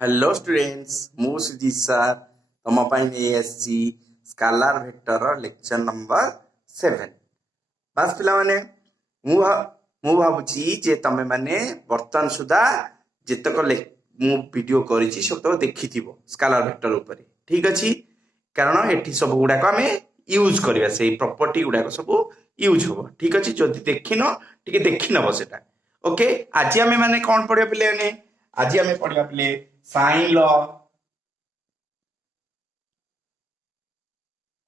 Hello students मु Sujit sir तुम ASC स्कालार vector lecture number 7 बस पिला माने मु भाबुची जे तमे माने वर्तमान सुधा जेतक मु वीडियो करिछि सब तो देखिथिबो स्कालार वेक्टर ऊपर ठीक अछि कारण एठी सब गुडा को हमें यूज करबा से प्रॉपर्टी गुडा को सब यूज होबो ठीक अछि जदि देखिनो टिके देखिनबो सेटा ओके आज हमें माने कोन पढिया पिले ने आज हमें पढिया पिले sine law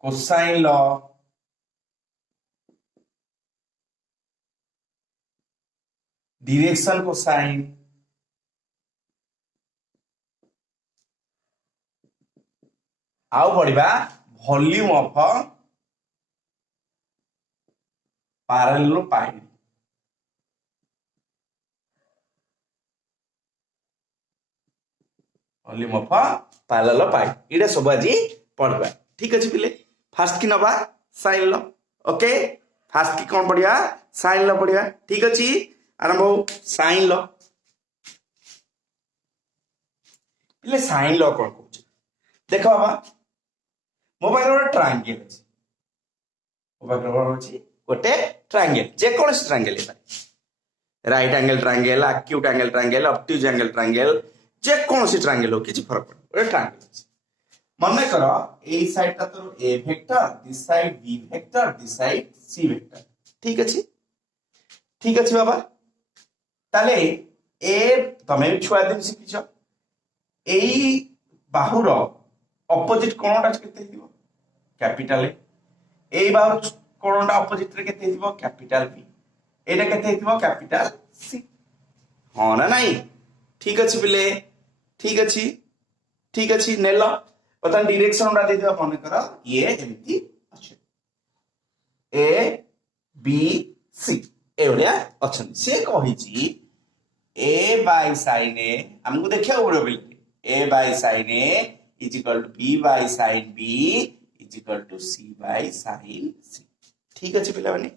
cosine law direction cosine आउ पढ़िबा volume of parallelepiped volume of parallelepiped इडा सब आज पढ़िबा ठीक अछि पिले फास्ट की नबा साइन लॉ ओके फास्ट की कोन पढ़िया साइन लॉ पढ़िया ठीक अछि आरंभ हो साइन लॉ पिले साइन लॉ कोन कहू देखो बाबा मो पाखे गोटे ट्रायंगल अछि मो पाखे कोन अछि गोटे ट्रायंगल जे कोन triangle right angle triangle acute angle triangle obtuse angle triangle जे कौन सी ट्रायंगल हो किसी फरक पड़े गोटे ट्रायंगल मन कर ए साइड ता तो A vector this side B vector this side C vector ठीक अछि बाबा ताले ए तमे छुआ दिन शिखिछ एई बाहुर ऑपोजिट कोणटा केते हिबो कैपिटल ए एई बाहुर कोणटा ऑपोजिट रे केते हिबो कैपिटल बी एटा केते हिबो कैपिटल सी हां ना नहीं ठीक अछि बिले ठीक अछि नेलो बता डायरेक्शन उडा दे दिबा मन कर ये एमती अछि ए बी सी ए ओलिया अछन से कहि छी a by sin a हमको देखिया उड़ो bill a by sin a is equal to b by sin b is equal to c by sin c ठीक अछि पिला माने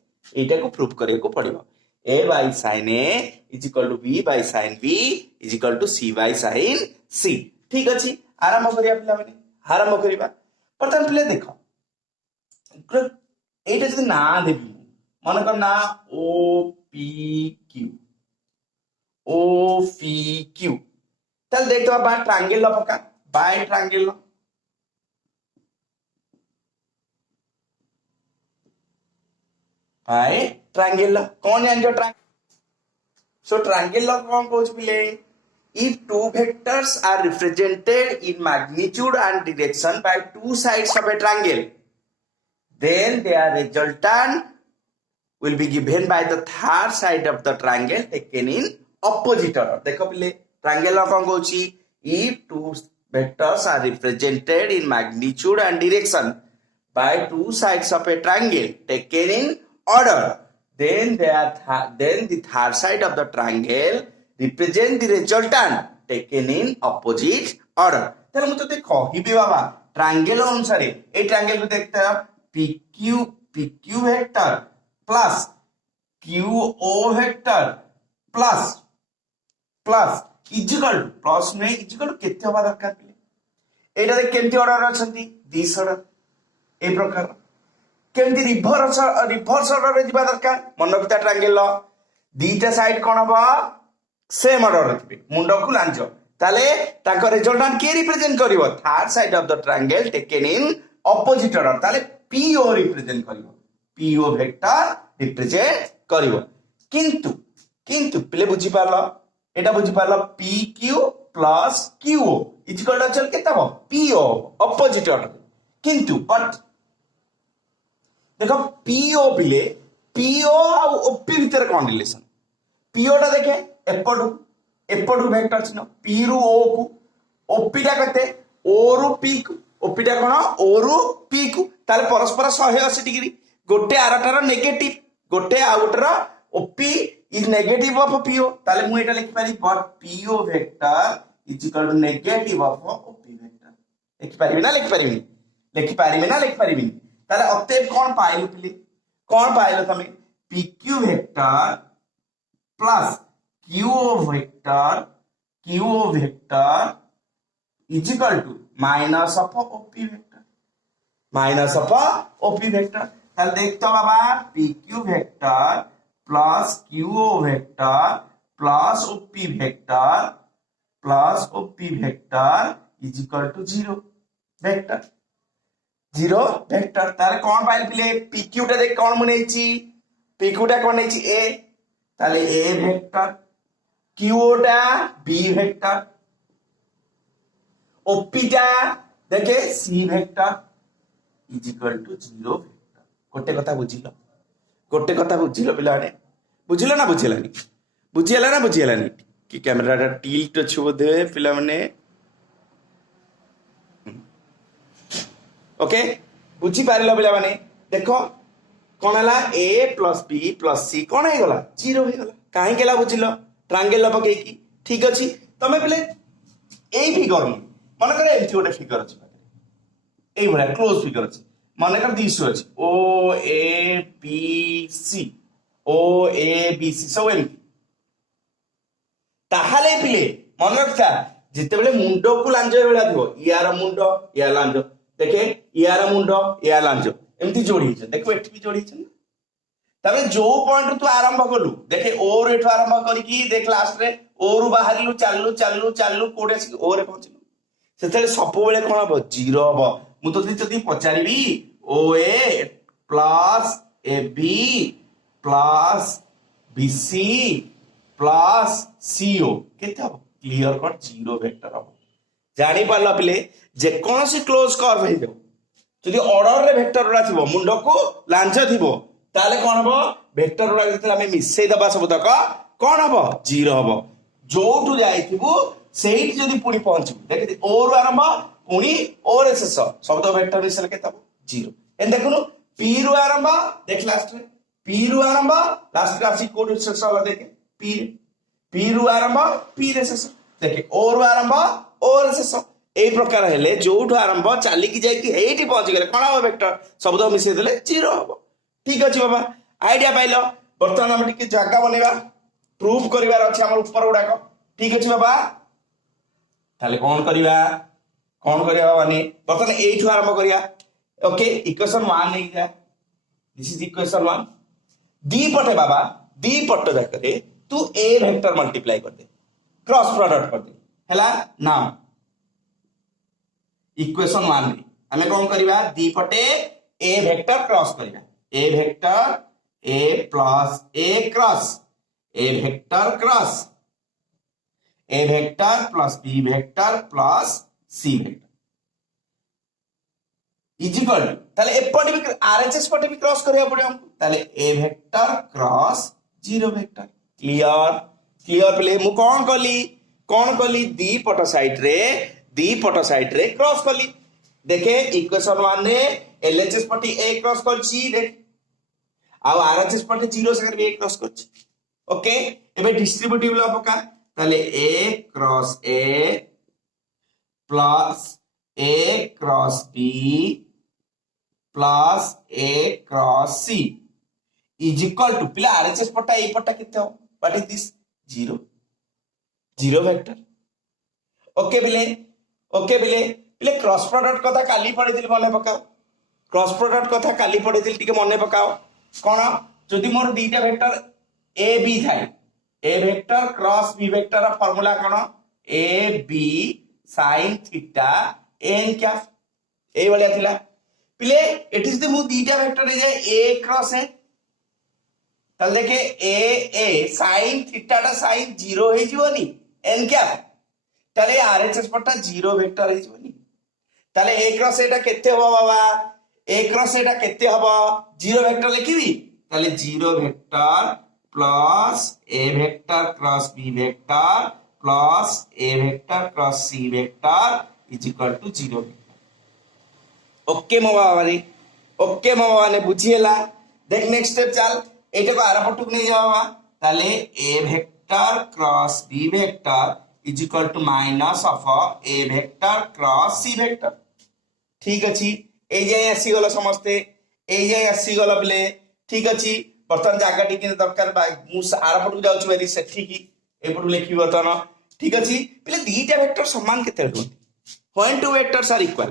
एटा को प्रूफ करे को पड़िबो a by sin a is equal to b by sin b is equal to c by sin c ठीक अछि आरंभ करिया पिला माने आरंभ करिबा प्रथम पिले देखो एटा जदि ना देबी मन कर ना o p q O P Q चल देख तो बा ट्रायंगल पका बाय ट्रायंगल बाय ट्रायंगल कौन जान जो ट्रायंगल सो ट्रायंगल कौन कहछ बिले if two vectors are represented in magnitude and direction by two sides of a triangle then their resultant will be given by the third side of the triangle taken in opposite order देखो पिले triangle कौन कहूची if two vectors are represented in magnitude and direction by two sides of a triangle taken in order then the third side of the triangle represent the resultant taken in opposite order ताले मु तते कहिबे बाबा triangle अनुसार ए triangle को देखता pq vector plus qo vector plus is equal plus में is equal केते होबा दरकार पिले एटा दे केमती ऑर्डर अछंती दिस ऑर्डर ए प्रकार केमती रिवर्स ऑर्डर रे जिबा दरकार मनोकिता ट्रायंगल दीटा साइड कोन होबा सेम ऑर्डर रे मुंडो को लांजो ताले ताको रिजल्टेंट के रिप्रेजेंट करिवो third side of the triangle taken in opposite order ताले पीओ रिप्रेजेंट करिवो पीओ वेक्टर रिप्रेजेंट करिवो किंतु पिले बुझी पारलो एटा बुझी पारलो PQ plus QO is equal to केते हो PO ऑपोजिट ऑर्डर किंतु बट देखो PO पिले PO और OP भीतर कोन रिलेशन PO टा देखे एपडू वेक्टर छिनो P रु O को OP टा कते O रु P को OP टा कोन O रु P को ताले परस्पर 180 डिग्री गोटे आरटार नेगेटिव गोटे outer OP is negative of PO ताले मु एटा लिखि पारी but PO vector is equal to negative of OP vector लिखि पारिबे ना लिखि पारिबे ताले अतएव कोन पाइलो तमे PQ vector plus QO vector is equal to minus of OP vector, minus of OP vector. তাহলে দেখতো বাবা P Q vector plus QO vector plus OP vector plus OP vector is equal to 0 vector, 0 vector. তাহলে কোন pile পিলে P কিউটা দেখ কোন মনে হইছি, পি কিউটা কোন হইছি এ, তাহলে এ ভেক্টর, কিউটা বি ভেক্টর, ওপিটা দেখে c vector is equal to 0 vector. गोटे कथा बुझिल, गोटे कथा बुझिल पिलाने, बुझिल ना बुझिलानी, बुझिला ना बुझिलानी कि कैमराटा टिल्ट अछि बोधे पिला माने ओके बुझी पारिलो पिला माने। देखो कोन हला a plus b plus c कोन हे गला 0 हे गला, काहे केला बुझिलो ट्रायंगल पके की ठीक अछि। तमे पिले एई फिगर मन करे एंटी गोटे फिगर अछि, एई भला क्लोज फिगर अछि, मन कर दिसु अछि ओ ए बी सी, ओ ए बी सी सब एमती। ताहाले पिले मन रखता जिते मुंड को लांज बेला थो यार मुंड या लांज देखे यार मुंड या लांज एमती जोड़ी देखो एठी भी जोड़ी तबे जो पॉइंट तू आरंभ कलु देखे ओ रे एठो आरंभ करिकी देख लास्ट रे ओ रु बाहरिलु चालू चालू चालू कोडे ओ रे पहुंचलु सेते सब बेले कोन हबो 0 हबो। मु तो जदी पचारिबी O A plus A B plus B C plus C O केते हबो क्लियर कट 0 वेक्टर हबो। जानि पारला पिले जे कोनसी क्लोज कर्व हे जाऊ जदी ऑर्डर रे वेक्टर उडा थिबो मुंड को लांच थिबो ताले कोन हबो वेक्टर उडा जते हमें मिसई दबा सब तक कोन हबो 0 हबो। जोठु जाइथिबो सेही जदी पुनी पहुंचबो देखि ओ रु आरंभ पुनी ओ रे शेष शब्द वेक्टर मिसल केते हबो 0। एन देखुनु पी रु आरंभ देख लास्ट रे पी रु आरंभ लास्ट राशि कोड शेष होला देखे पी रु आरंभ पी रे शेष देखे ओ रु आरंभ ओ रे शेष ए प्रकार हेले जोठु आरंभ चाली की जाई कि एठी पहुंच गेले कोन हबो वेक्टर शब्द मिसई देले 0 हबो। ठीक अछि बाबा आईडिया पाइलो। वर्तमान हम टिके जागा बनेबा प्रूफ करिवार अछि हमर ऊपर गुडा को ठीक अछि बाबा। ताले कोन करिवा माने वर्तमान एठु आरंभ करिया ओके इक्वेशन 1 नहीं जा दिस इज इक्वेशन 1 दी पटे बाबा दी पट जाकरे तू ए वेक्टर मल्टीप्लाई कर दे क्रॉस प्रोडक्ट कर दे हला ना इक्वेशन 1 रे हमें कोन करिवा दी पटे ए वेक्टर क्रॉस करिवा A vector A plus A cross A vector cross A vector plus B vector plus C vector is equal to ताले एपटे भी आरएचएस पटे भी क्रॉस करिया पड़े हमको ताले A vector cross 0 vector clear clear प्ले मु कोन कली दी पट साइड रे क्रॉस कली देखे इक्वेशन 1 रे एलएचएस पटी ए क्रॉस करछि देख आ आरएचएस पटे 0 से भी ए क्रॉस करछि ओके। एबे डिस्ट्रीब्यूटिव ला पका ताले A cross A plus A cross B plus A cross C is equal to पिला आरएचएस पटा ए पटा किते हो what is this 0 vector okay बिले क्रॉस प्रोडक्ट कथा काली पढिथिल मने पकाओ क्रॉस प्रोडक्ट कथा काली पढिथिल टिके मने पकाओ कोन जदी मोर दीटा वेक्टर ए बी थाए A vector cross B vector formula कोन A B sin theta n क्या ए वाला थिला पिले इट इज द मु दीटा वेक्टर रे जाय a क्रॉस है तल देखे ए sin थीटा टा sin 0 हे जीवनी n क्या तले आरएचएस पटा 0 वेक्टर हे जीवनी तले a क्रॉस एटा केते हो बाबा a क्रॉस एटा केते हबो 0 वेक्टर लिखिबी तले 0 vector plus a vector cross b vector plus a vector cross c vector is equal to 0 okay मो बाबा ने बुझिएला देख नेक्स्ट स्टेप चल एटा को आरा पटुक नहीं जावा ताले a vector cross b vector is equal to minus of a vector cross c vector ठीक अछि ए जाय आसी गलो समस्ते ए जाय आसी गलो बले ठीक अछि। बर्तन जागा टिके दरकार मु आरा पटुक जाउछ बेरी सेठी की ए पटु लिखि बर्तन ठीक अछि पिले दीटा वेक्टर समान केते होती when two vectors are equal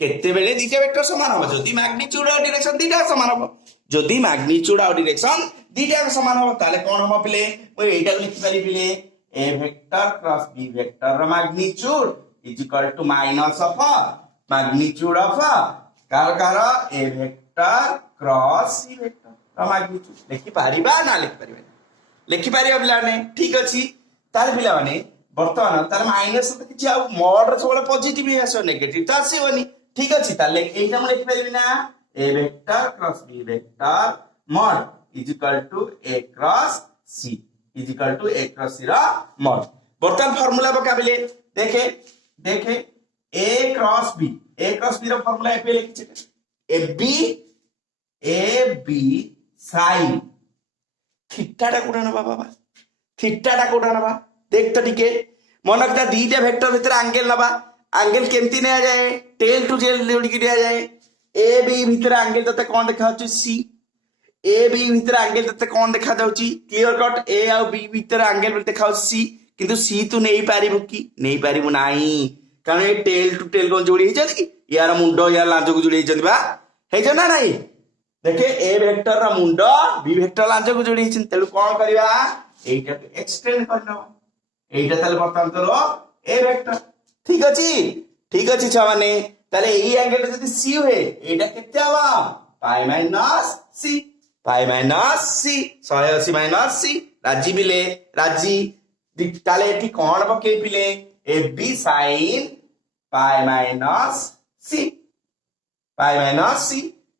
केते बेले दीटा वेक्टर समान हो जदि मैग्नीट्यूड और डायरेक्शन दीटा समान हो जदि मैग्नीट्यूड और डायरेक्शन दीटा समान हो ताले कोन हो पिले मैं एटा लिखि पारि पिले A vector cross B vector रो magnitude is equal to minus of magnitude of कार A vector cross C vector रो मैग्नीट्यूड लिखि पारिबा ना लिखि पारिबा लिखि पारिबा पिलाने ठीक अछि ताले पिला माने वर्तमान तार माइनस तो किछि आ मोड रे सब पॉजिटिव ही आसो नेगेटिव तो आसीबनी ठीक अछि ताले एटा हम लिखि पारिबी ना A vector cross B vector mod is equal to A cross C is equal to A cross C रा mod वर्तमान फार्मूला पकाबिले देखे देखे ए क्रॉस बी रो फार्मूला ए लिखि ए बी sin थीटा टा कोडा ना बाबा थीटा टा कोडा ना देख तो टिके मन रखता दीटा वेक्टर भीतर एंगल नबा एंगल केमती ने आ जाए टेल टू टेल जोड़ी के आ जाए ए बी भीतर एंगल तते कोन देखा होची सी ए बी भीतर एंगल तते कोन देखा जाउची क्लियर कट ए आ बी भीतर एंगल देखा होची सी किंतु सी तू नहीं पारिबो की नहीं पारिबो नाही कारण ए टेल टू टेल कोन जोड़ी हे जदी यार मुंडो यार लांजो को जोड़ी हे जदी बा हे ज ना नहीं देखे ए वेक्टर रा मुंडो बी वेक्टर लांजो को जोड़ी हे तेलु कोन करबा एटा एक्सटेंड करनो एटा ताले बर्तमान तोरो ए वेक्टर ठीक अछि छा माने ताले एई एंगल जदी सी होए एटा केते आबा पाई माइनस सी 180 माइनस सी राजी बिले राजी ताले एठी कोन पके पिले A B sin pi minus C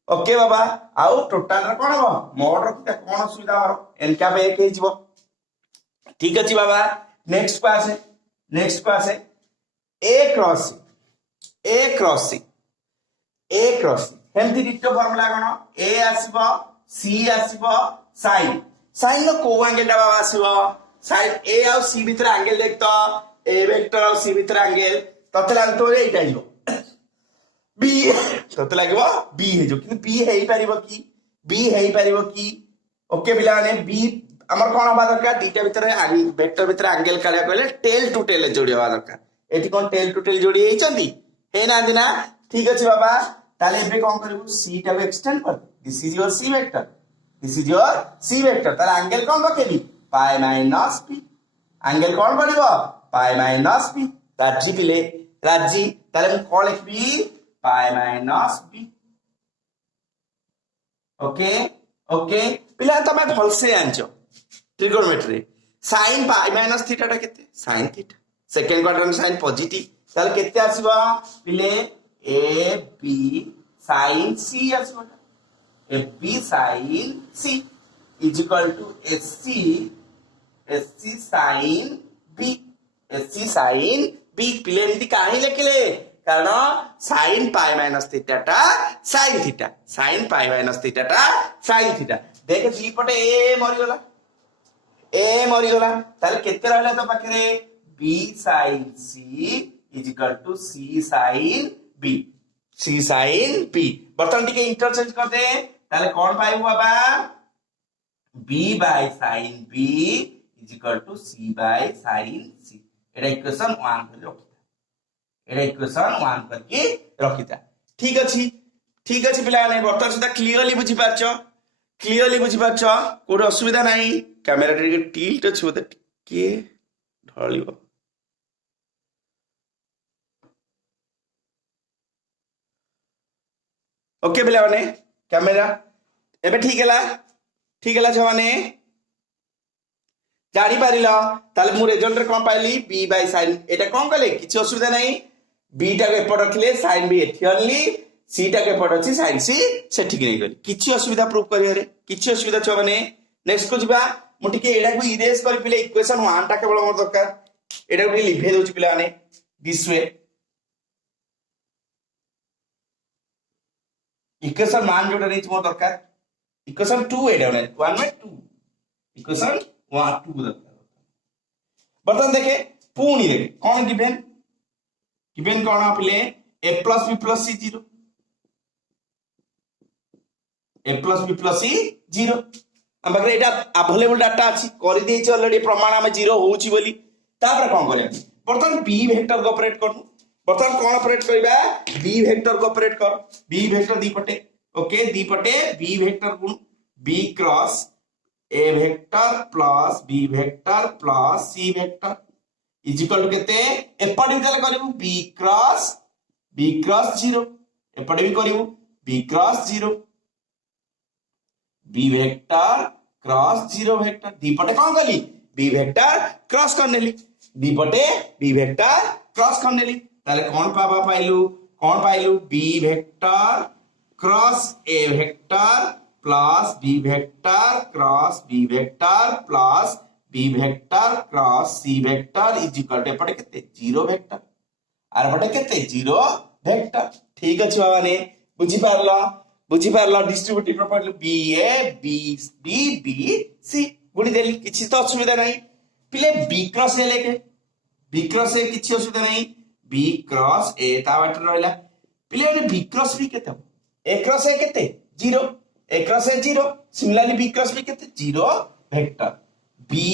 okay बाबा आउ टोटल रे कोन हो मोड रो कोन सुविधा मारो एन क्या पे एक हे जीवो ठीक अछि बाबा नेक्स्ट क्लास है ए क्रॉस सी हेल्थी डिटो फार्मूला कोन ए आसीबो सी आसीबो sin नो को एंगल डा बाबा आसीबो sin ए आ सी भीतर एंगल देख तो ए वेक्टर और सी भीतर एंगल तते लाग तो एटा हियो बी तते लागबो बी हे जो कि बी हेई पारिबो की ओके बिला ने बी हमर कोन होबा दरकार दीटा भीतर वेक्टर भीतर एंगल काढा कहले टेल टू टेल जोड़ी होबा दरकार एठी कोन टेल टू टेल जोड़ी हेई चंदी हे ना दिना ठीक अछि बाबा ताले एबे कोन करबो सी टा एक्सटेंड कर this is your C vector तार एंगल कोन बकेबी पाई माइनस पी एंगल कोन पड़िबो पाई माइनस पी राजी पिले राजी ताले हम कोन लिखबी पाई माइनस पी ओके पिला तमे भलसे आंचो trigonometry sin pi minus theta टा केते sin theta second quadrant sin positive ताल केते आसीबा पिले ए बी sin c आसीबा A B sin c is equal to sc sin b पिले एंती काहे लेखले कारण sin पाई माइनस थीटा टा sin theta sin pi minus theta टा sin थीटा देख दी पटे ए मरिगला ताले केते रहला तो पाखरे b sin c is equal to c sin b बर्तन टिके इंटरचेंज कर दे ताले कोन पाइबो बाबा b by sin b is equal to c by sin c एटा इक्वेशन 1 करके रखिता ठीक अछि पिला ने बर्तन सुदा क्लियरली बुझी पारछो कोड असुविधा नाही कैमरा टिके टिल्ट अछि बोते टिके ढळिबो ओके पिला माने कैमरा एबे ठीक हैला छ माने जानी पारिलो ताले मु रिजल्ट रे कोन पाइली b by sin एटा कोन कले किछ असुविधा नाही b टा के एपट रखले sin b एथियरली c टा के एपट अछि sin c सेठी कि नै करी किछ असुविधा प्रूफ करियो रे किछ असुविधा छ माने नेक्स्ट को जिबा मु टिके एडा को इरेज कर पिले इक्वेशन 1 टा केवल मोर दरकार एडा को लिखे दोछि पिला माने दिस वे इक्वेशन मान जोटा नहीं मोर दरकार इक्वेशन 2 एडा ने 1 में 2 इक्वेशन 1 2 दरकार बर्तन देखे पुणी देखे कौन गिवन कौन पिले a plus b plus c 0 a plus b plus c 0 हम बगरे एटा अवेलेबल डाटा अछि करि देइ छ ऑलरेडी प्रमाण हम 0 होउची बोली तापर कोन करे बर्तन b वेक्टर को ऑपरेट करनु बर्तमान कौन ऑपरेट करबा बी वेक्टर को ऑपरेट कर बी वेक्टर दी पटे ओके दी पटे बी वेक्टर गुण B cross A vector plus B vector plus C vector is equal to केते एपटे भी करिवु बी क्रॉस 0 एपटे भी करिवु B cross 0 B vector cross 0 vector दीपटे कौन कली बी वेक्टर क्रॉस कर नेली दीपटे बी वेक्टर क्रॉस कर नेली ताले कौन पाइलु B vector cross A vector plus B vector cross B vector plus B vector cross C vector is equal to एपटे केते 0 वेक्टर आर पटे केते 0 वेक्टर ठीक अछि बाबा ने बुझी पारला distributive property B A B B B C गुणी देली किछि तो असुविधा नहीं पिले बी क्रॉस ए लेके बी क्रॉस ए किछि असुविधा नहीं बी क्रॉस ए ता बाट रहला पिले बी क्रॉस बी केते ए क्रॉस ए केते 0 A cross A 0 similarly B cross B केते 0 vector B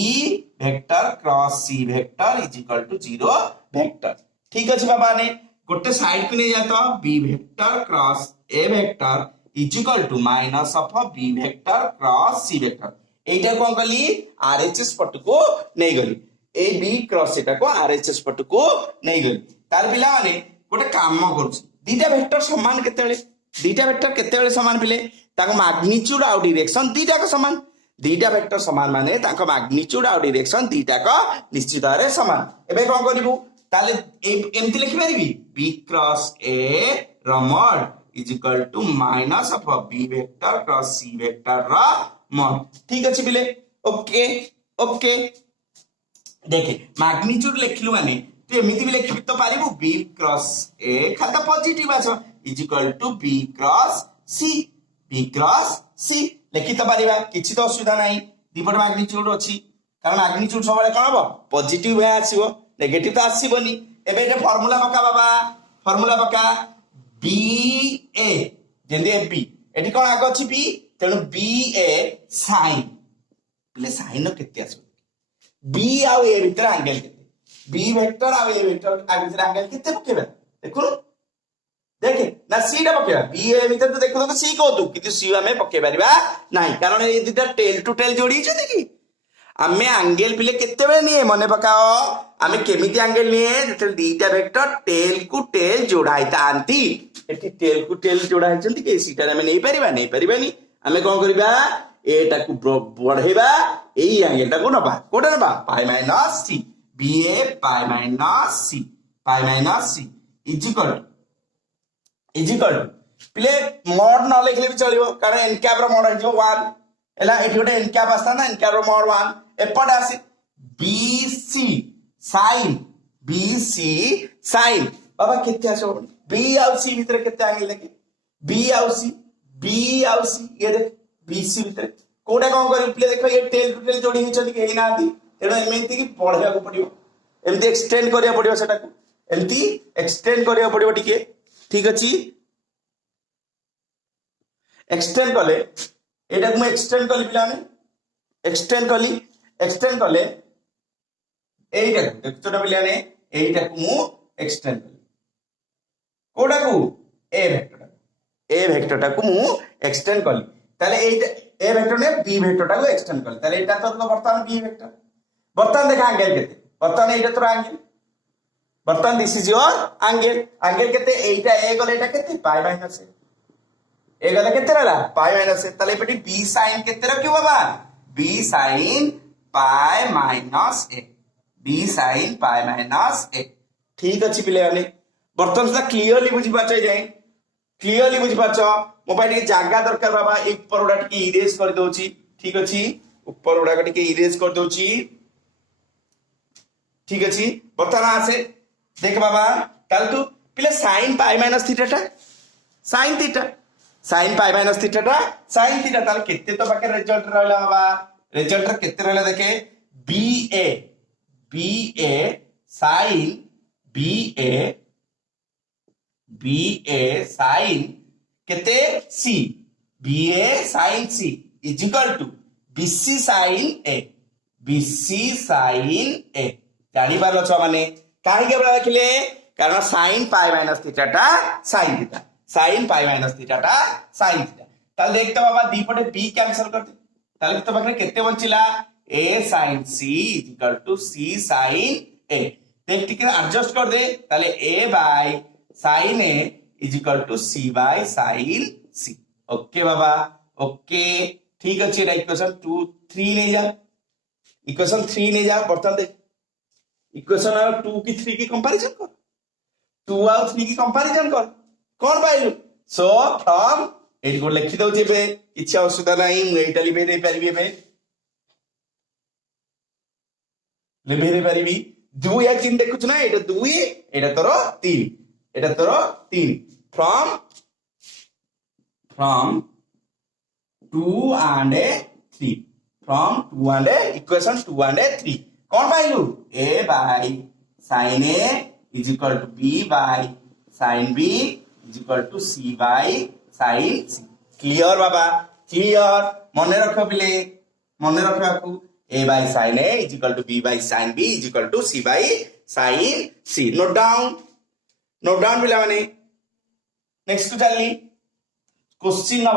vector cross C vector is equal to 0 vector ठीक अछि बाबा ने गोटे साइड को नहीं जाता B vector cross A vector is equal to minus of B vector cross C vector एटा कोन कली आरएचएस पट को नहीं गली ए बी क्रॉस एटा को आरएचएस पट को नहीं गली तार पिला माने गोटे काम करूछ दीटा वेक्टर केतेबेले समान पिले ताको मैग्नीट्यूड आउ डायरेक्शन दीटा को समान दीटा वेक्टर समान माने ताको मैग्नीट्यूड आउ डायरेक्शन दीटा को निश्चित भारे समान एबे कोन करिवु ताले एमती लिखि परिबी बी क्रॉस ए र mod is equal to minus of B vector cross C vector र मॉड ठीक अछि बिले ओके ओके देखे मैग्नीट्यूड लिखलु माने तो एमिति भी लिखि तो पारिबु बी क्रॉस ए खाता पॉजिटिव आछो is equal to B cross C लिखि तो पारिबा किछि तो असुविधा नाही दीपट मैग्नीट्यूड अछि कारण मैग्नीट्यूड सबले कोन हबो पॉजिटिव हे आसीबो नेगेटिव तो आसीबोनी एबे एटा फार्मूला पका बाबा फार्मूला पका बी ए जेंदे बी एटी कोन आगो अछि बी तेनु बी ए sin प्ले sin नो केते आसो बी आ ए भीतर एंगल केते बी वेक्टर आ ए वेक्टर आ भीतर एंगल केते पकेबा देखो देखे ना सी डा पकेबा बी ए भीतर तो देखो तो सी को तू किंतु सी हमें पके परिबा नाही कारण ए दुटा टेल टू टेल जोड़ी छ देखि आमे एंगल पिले केते बे निए मने पकाओ आमे केमिति एंगल निए जेते दीटा वेक्टर टेल को टेल जोड़ाई तांती एटी टेल को टेल जोड़ाई चंती के सीटा रे नहीं परिबानी आमे कोन करबा एटा को बढ़ेबा एई एंगल टा को नबा कोटा नबा pi minus c b a pi minus c is equal पिले मॉड न लिखले भी चलिबो कारण एन कैप रो मॉड हो 1 एला एठी गोटे एन कैप आस्ता ना एन कैप रो मॉड 1 एपड आसी बीसी साइन बाबा केते आसो बी आउ सी भीतर केते एंगल लगे बी आउ सी ये देख बीसी भीतर कोडा कोन करि प्ले देखो ये टेल टू टेल जोड़ी हिचली के ना दी तेनो एमती की पढिया को पडियो एमती एक्सटेंड करिया पडियो सेटा को एमती एक्सटेंड करिया पडियो टिके ठीक अछि एक्सटेंड कले एटा को एक्सटेंड कली पिलाने एक्सटेंड कले एटा देखतो पिलाने एटा को मु एक्सटेंड कली कोडा को ए वेक्टर को मु एक्सटेंड कली ताले एटा ए वेक्टर ने बी वेक्टर को एक्सटेंड कली ताले एटा तो वर्तमान बी वेक्टर वर्तमान देखा एंगल केते वर्तमान एटा तो एंगल वर्तमान दिस इज योर एंगल केते एटा ए गले एटा केते पाई माइनस ए गले केते रहला पाई माइनस ताले पेटी बी sin केते रखियो बाबा बी sin पाई माइनस ए ठीक अछि पिले आने वर्तमान से क्लियरली बुझी पाछे जाय क्लियरली बुझी पाछो मोबाइल के जागा दरकार बाबा एक ऊपर उडा टिके इरेज कर दोची ठीक अछि ऊपर उडा टिके इरेज कर दोची ठीक अछि वर्तमान आसे देख बाबा ताल तू पिले sin पाई माइनस थीटा टा sin पाई माइनस थीटा टा sin थीटा ताल केते तो बाके रिजल्ट रहला बाबा रिजल्ट केते रहला देखे ba sin ba sin केते c ba sin c is equal to bc sin a जानि पारलो छ माने काहे के बला देखले कारण sin पाई माइनस थीटाटा sin theta sin pi minus थीटाटा sin थीटा ताले देखते बाबा दीपटे b कैंसिल करते ताले तो पाखरे केते बंचिला a sin c c sin a देख ठीक है एडजस्ट कर दे ताले a by sin a c by sin c okay बाबा ओके ठीक अच्छे इक्वेशन 2 3 नहीं जा इक्वेशन 3 नहीं जा बर्तन देख इक्वेशन 2 की 3 की कंपैरिजन कर 2 और 3 की कंपैरिजन कर कौन पाइलु सो फ्रॉम एटी को लिखि दउची बे इच्छा असुविधा नहीं मु एटा लिबे दे परिबे बे लिबे दे परिबी 2 या 3 देखुछ ना एटा 2 एटा तोर 3 एटा तोर 3 from 2 and 3 from 2 and equation 2 and 3 कौन पाइलु a by sin a is equal to b by sin b is equal to c by sin c clear Baba clear मन रख पिले मन रखबाकू a by sin a is equal to b by sin b is equal to c by sin c note down पिला माने next को चलनी question ना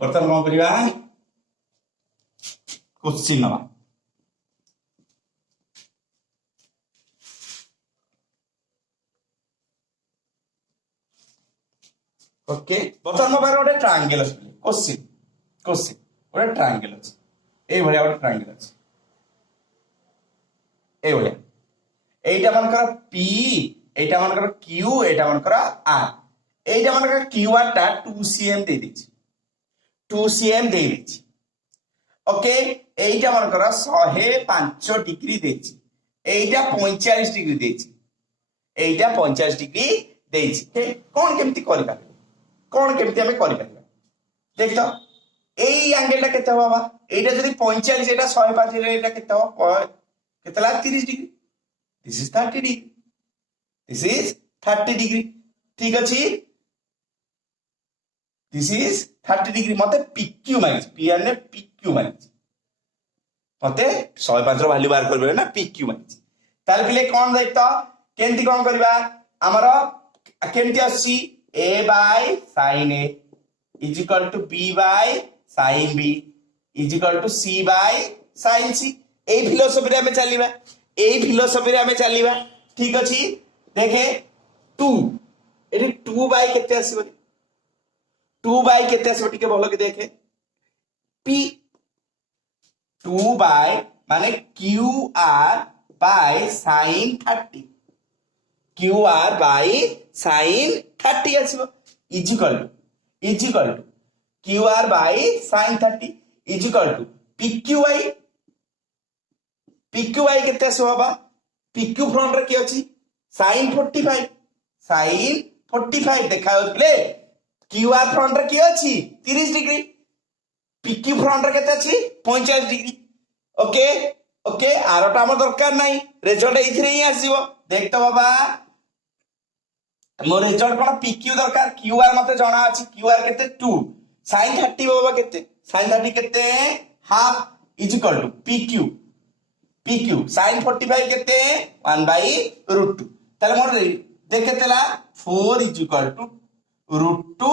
बर्तमान कौन करिवा क्वेश्चन ना ओके बर्तमान मोबाइल गोटे ट्रायंगल अछि क्वेश्चन गोटे ट्रायंगल अछि ए भलिया गोटे ट्रायंगल अछि ए भलिया एटा मानकर p एटा मानकर q एटा मानकर r एटा मानकर q r टा 2cm दे दिछि 2cm दे दिछि ओके एटा मानकर 105 डिग्री देछि एटा 45 डिग्री देछि एटा 45 डिग्री देछि कोन केमति करि पाबे कोन केमति हमें करि पाबे देख तो एई एंगलटा केते हो बाबा एटा जदी 45 एटा 105 एटा केते हो केतला 30 degree this is 30 degree this is 30 degree ठीक अछि दिस इज 30 डिग्री मते pq माइनस pr ने pq माइनस मते 105 रो वैल्यू बार करबे ना pq माइनस ताल पिले कोन दैत केंति कोन करबा हमर केंति अछि a by sin a is equal to b by sin b is equal to c by sin c a philosophy रे हमें चलीबा ए फिलोसफी रे हमें चलीबा ठीक अछि देखे 2 एटी 2 बाय केते आसीबो 2 बाय केते आसीबो टिके भलो के देखे p 2 बाय माने qr by sin 30 qr by sin 30 आसीबो is equal to qr by sin 30 is equal to pqy केते आसीबो बाबा pq फ्रंट रे की अछि sin 45 देखा होतले qr फ्रंट रे की अछि 30 डिग्री pq फ्रंट रे केते अछि 45 डिग्री ओके ओके आरोटा हम दरकार नाही रिजल्ट एथिरे ही आसीबो देख तो बाबा मोर रिजल्ट कोन pq दरकार qr मते जणा अछि qr केते 2 sin 30 बाबा केते sin 30 केते half is equal to pq sin 45 केते 1/√2 ताले मोर देख केतेला 4 इज इक्वल टू √2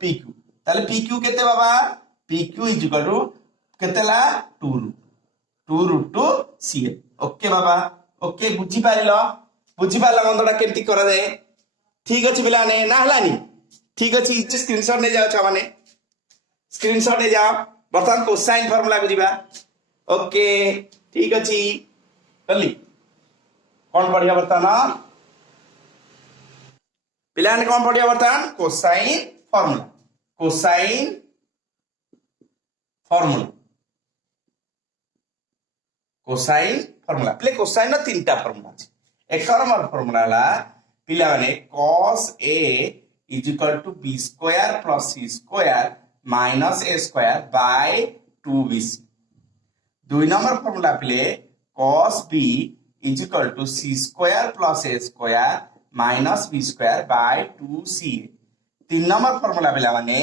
pq ताले pq केते बाबा pq इज इक्वल टू केतेला 2√2 cm ओके बाबा ओके बुझी पारिलो मंदडा केमती करा जाए ठीक अछि बिला ने ना हलानी ठीक अछि इच स्क्रीनशॉट ले जाओ छ माने स्क्रीनशॉट ले जाओ बर्तमान कोसाइन फार्मूला को दिबा ओके ठीक अछि कल्ली कौन पढ़िया बर्तमान पिला ने कौन पढ़िया बर्तमान कोसाइन फार्मूला प्ले कोसाइन ना तीनटा फार्मूला अछि एक नंबर फार्मूला ला पिला माने cos a is equal to b square plus c square minus a square by 2bc दुई नंबर फार्मूला पिले cos b is equal to c square plus a square minus b square by 2ca तीन number formula पिला माने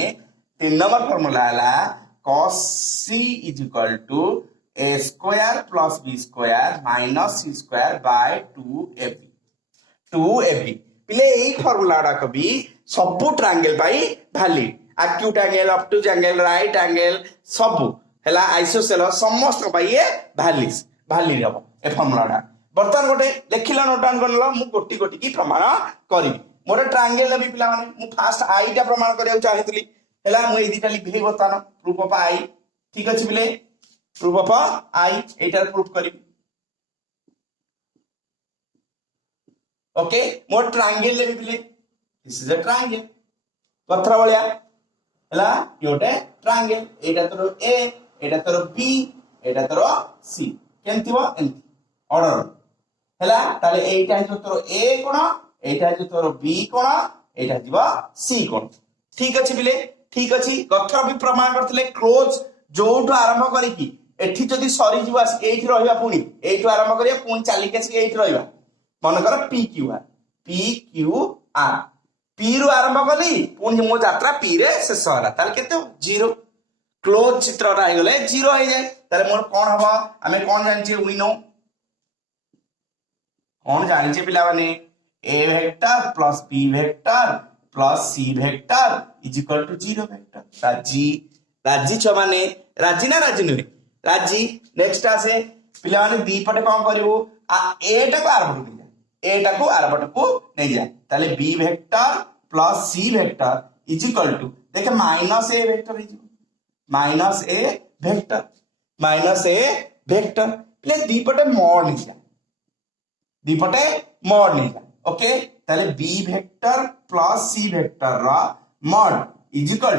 तीन number formula ला cos c is equal to A square plus B square minus C square by 2ab पिले एई formula डाक भी सब ट्रायंगल पाई valid acute angle obtuse angle right angle सब हैला आइसोसेलस समस्त पाई ये वैलिड हो ए फार्मूला डा बर्तमान गोटे देखिला नोट डाउन करलो मु गोटी गोटी की प्रमाण करी मोर ट्रायंगल लेबी पिला माने मु फास्ट आई टा प्रमाण करिया चाहतली हैला मु ए दिटा लिखि बर्तमान प्रूफ ऑफ आई ठीक अछि पिले proof of I Etah proof करी ओके मोर ट्रायंगल लेबी पिले दिस इज अ ट्रायंगल पत्थर वालिया हैला योटे ट्रायंगल एटा तोर ए एटा तोर बी एटा तोर सी केनतिबो एंती ऑर्डर हैला ताले एटा जो तोर ए कोण एटा जो तोर बी कोण एटा जीवा सी कोण ठीक अछि बिले ठीक अछि गथर भी प्रमाण करथले क्लोज जोटो आरंभ करी की एठी जदी सरी जीवा एठी रहिबा पुनी एठी आरंभ करिया पुनी चाली के एठी रहिबा मन कर पी क्यू आर पी रु आरंभ कली पुनी मो यात्रा पी रे शेष होला ताले केते 0 क्लोज चित्रटा आइ गले 0 हो जाय ताले मोर कोन हबा हमें कोन जानि छि वी नो कौन जानी पिला माने A vector plus B vector plus C vector is equal to 0 vector राजी छ माने राजी ना राजी नुहे राजी नेक्स्ट आसे पिला माने बी पटे कोन करिवो आ ए टा को आर पटे नै ए टा को आर पटे को नै जा ताले B vector plus C vector is equal to देखे minus A vector is minus A vector plus B पटे मॉड नै जा दीपटे मॉड नहीं ओके ताले बी वेक्टर प्लस सी वेक्टर रा mod is equal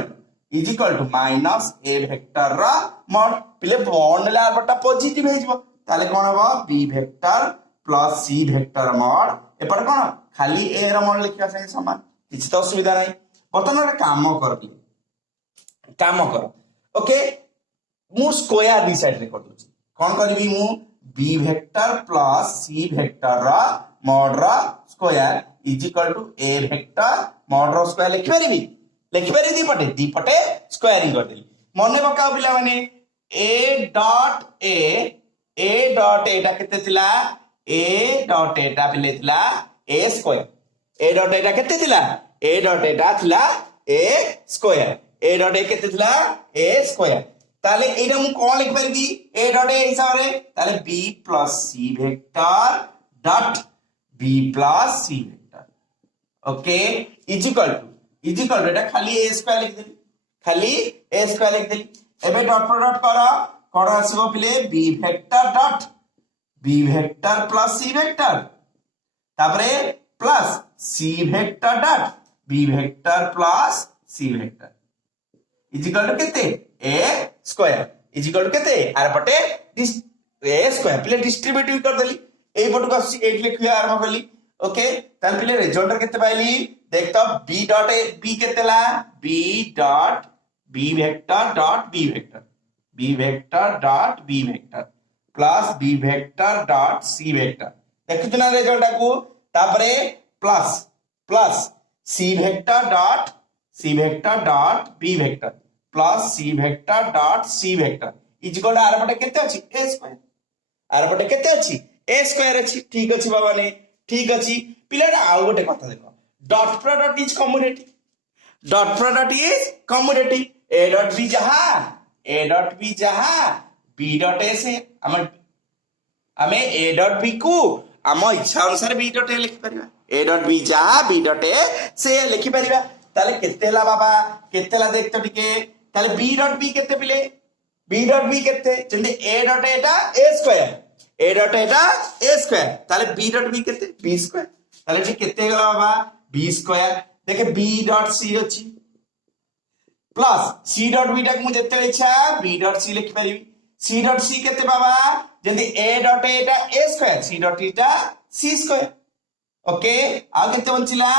to minus A vector रा mod पिले बॉन्ड ला बटा पॉजिटिव हे जबो ताले कोन हबो बी वेक्टर प्लस सी वेक्टर मॉड एपर कोन खाली ए रा मॉड लिखिया से समान किछ तो असुविधा नहीं बर्तमान काम कर ओके मु स्क्वायर दी साइड रे कर दउची कोन करबी मु बी वेक्टर प्लस सी वेक्टर रा मॉड रा square is equal to a vector mod रा स्क्वायर लिखि पारि दीपटे स्क्वायरिंग कर देली मने पकाओ पिला माने ए डॉट एटा केते थिला ए डॉट एटा पिले थिला ए स्क्वायर ए डॉट एटा केते थिला ए डॉट एटा थिला ए स्क्वायर ए डॉट ए केते थिला ए स्क्वायर ताले एटा मु कोन लिख परबी ए डॉट ए हिसाब रे ताले b plus c vector dot b plus c vector okay is equal to एटा खाली a स्क्वायर लिख देली एबे डॉट प्रोडक्ट करा कोन आसीबो पिले b vector plus c vector तापरे plus c vector dot b vector plus c vector is equal to केते A square is equal to केते आर पटे दिस ए स्क्वायर प्ले डिस्ट्रीब्यूटिव कर देली ए पट को 8 लिखिया आरंभ करली ओके ताल प्ले रिजल्ट केते पाइली देख तो b डॉट ए b केते ला b dot b vector dot b vector plus b vector dot c vector देखु ना रिजल्ट को तापरे plus c vector dot b vector plus c vector dot c vector is equal to आर पटे केते अछि a स्क्वायर आर पटे केते अछि a स्क्वायर अछि ठीक अछि बाबा ने ठीक अछि पिलाडा आ गोटे कथा देखो dot product is commutative a dot b जहा b डॉट a से हमें a डॉट b को हम इच्छा अनुसार b डॉट a लिखि परिबा a डॉट b जहा b डॉट a से लिखि परिबा ताले केतेला बाबा केतेला देख तो टिके ताले b डॉट b केते पिले b डॉट b केते जंदे a डॉट एटा a स्क्वायर ताले b डॉट b केते b स्क्वायर ताले ठीक केते गला बाबा b स्क्वायर देखे b डॉट c अछि प्लस c डॉट b टाक मु जते इच्छा b डॉट c लिखि परिबी c डॉट c केते बाबा जंदे a डॉट एटा a स्क्वायर c डॉट एटा c स्क्वायर ओके आ केते बंचिला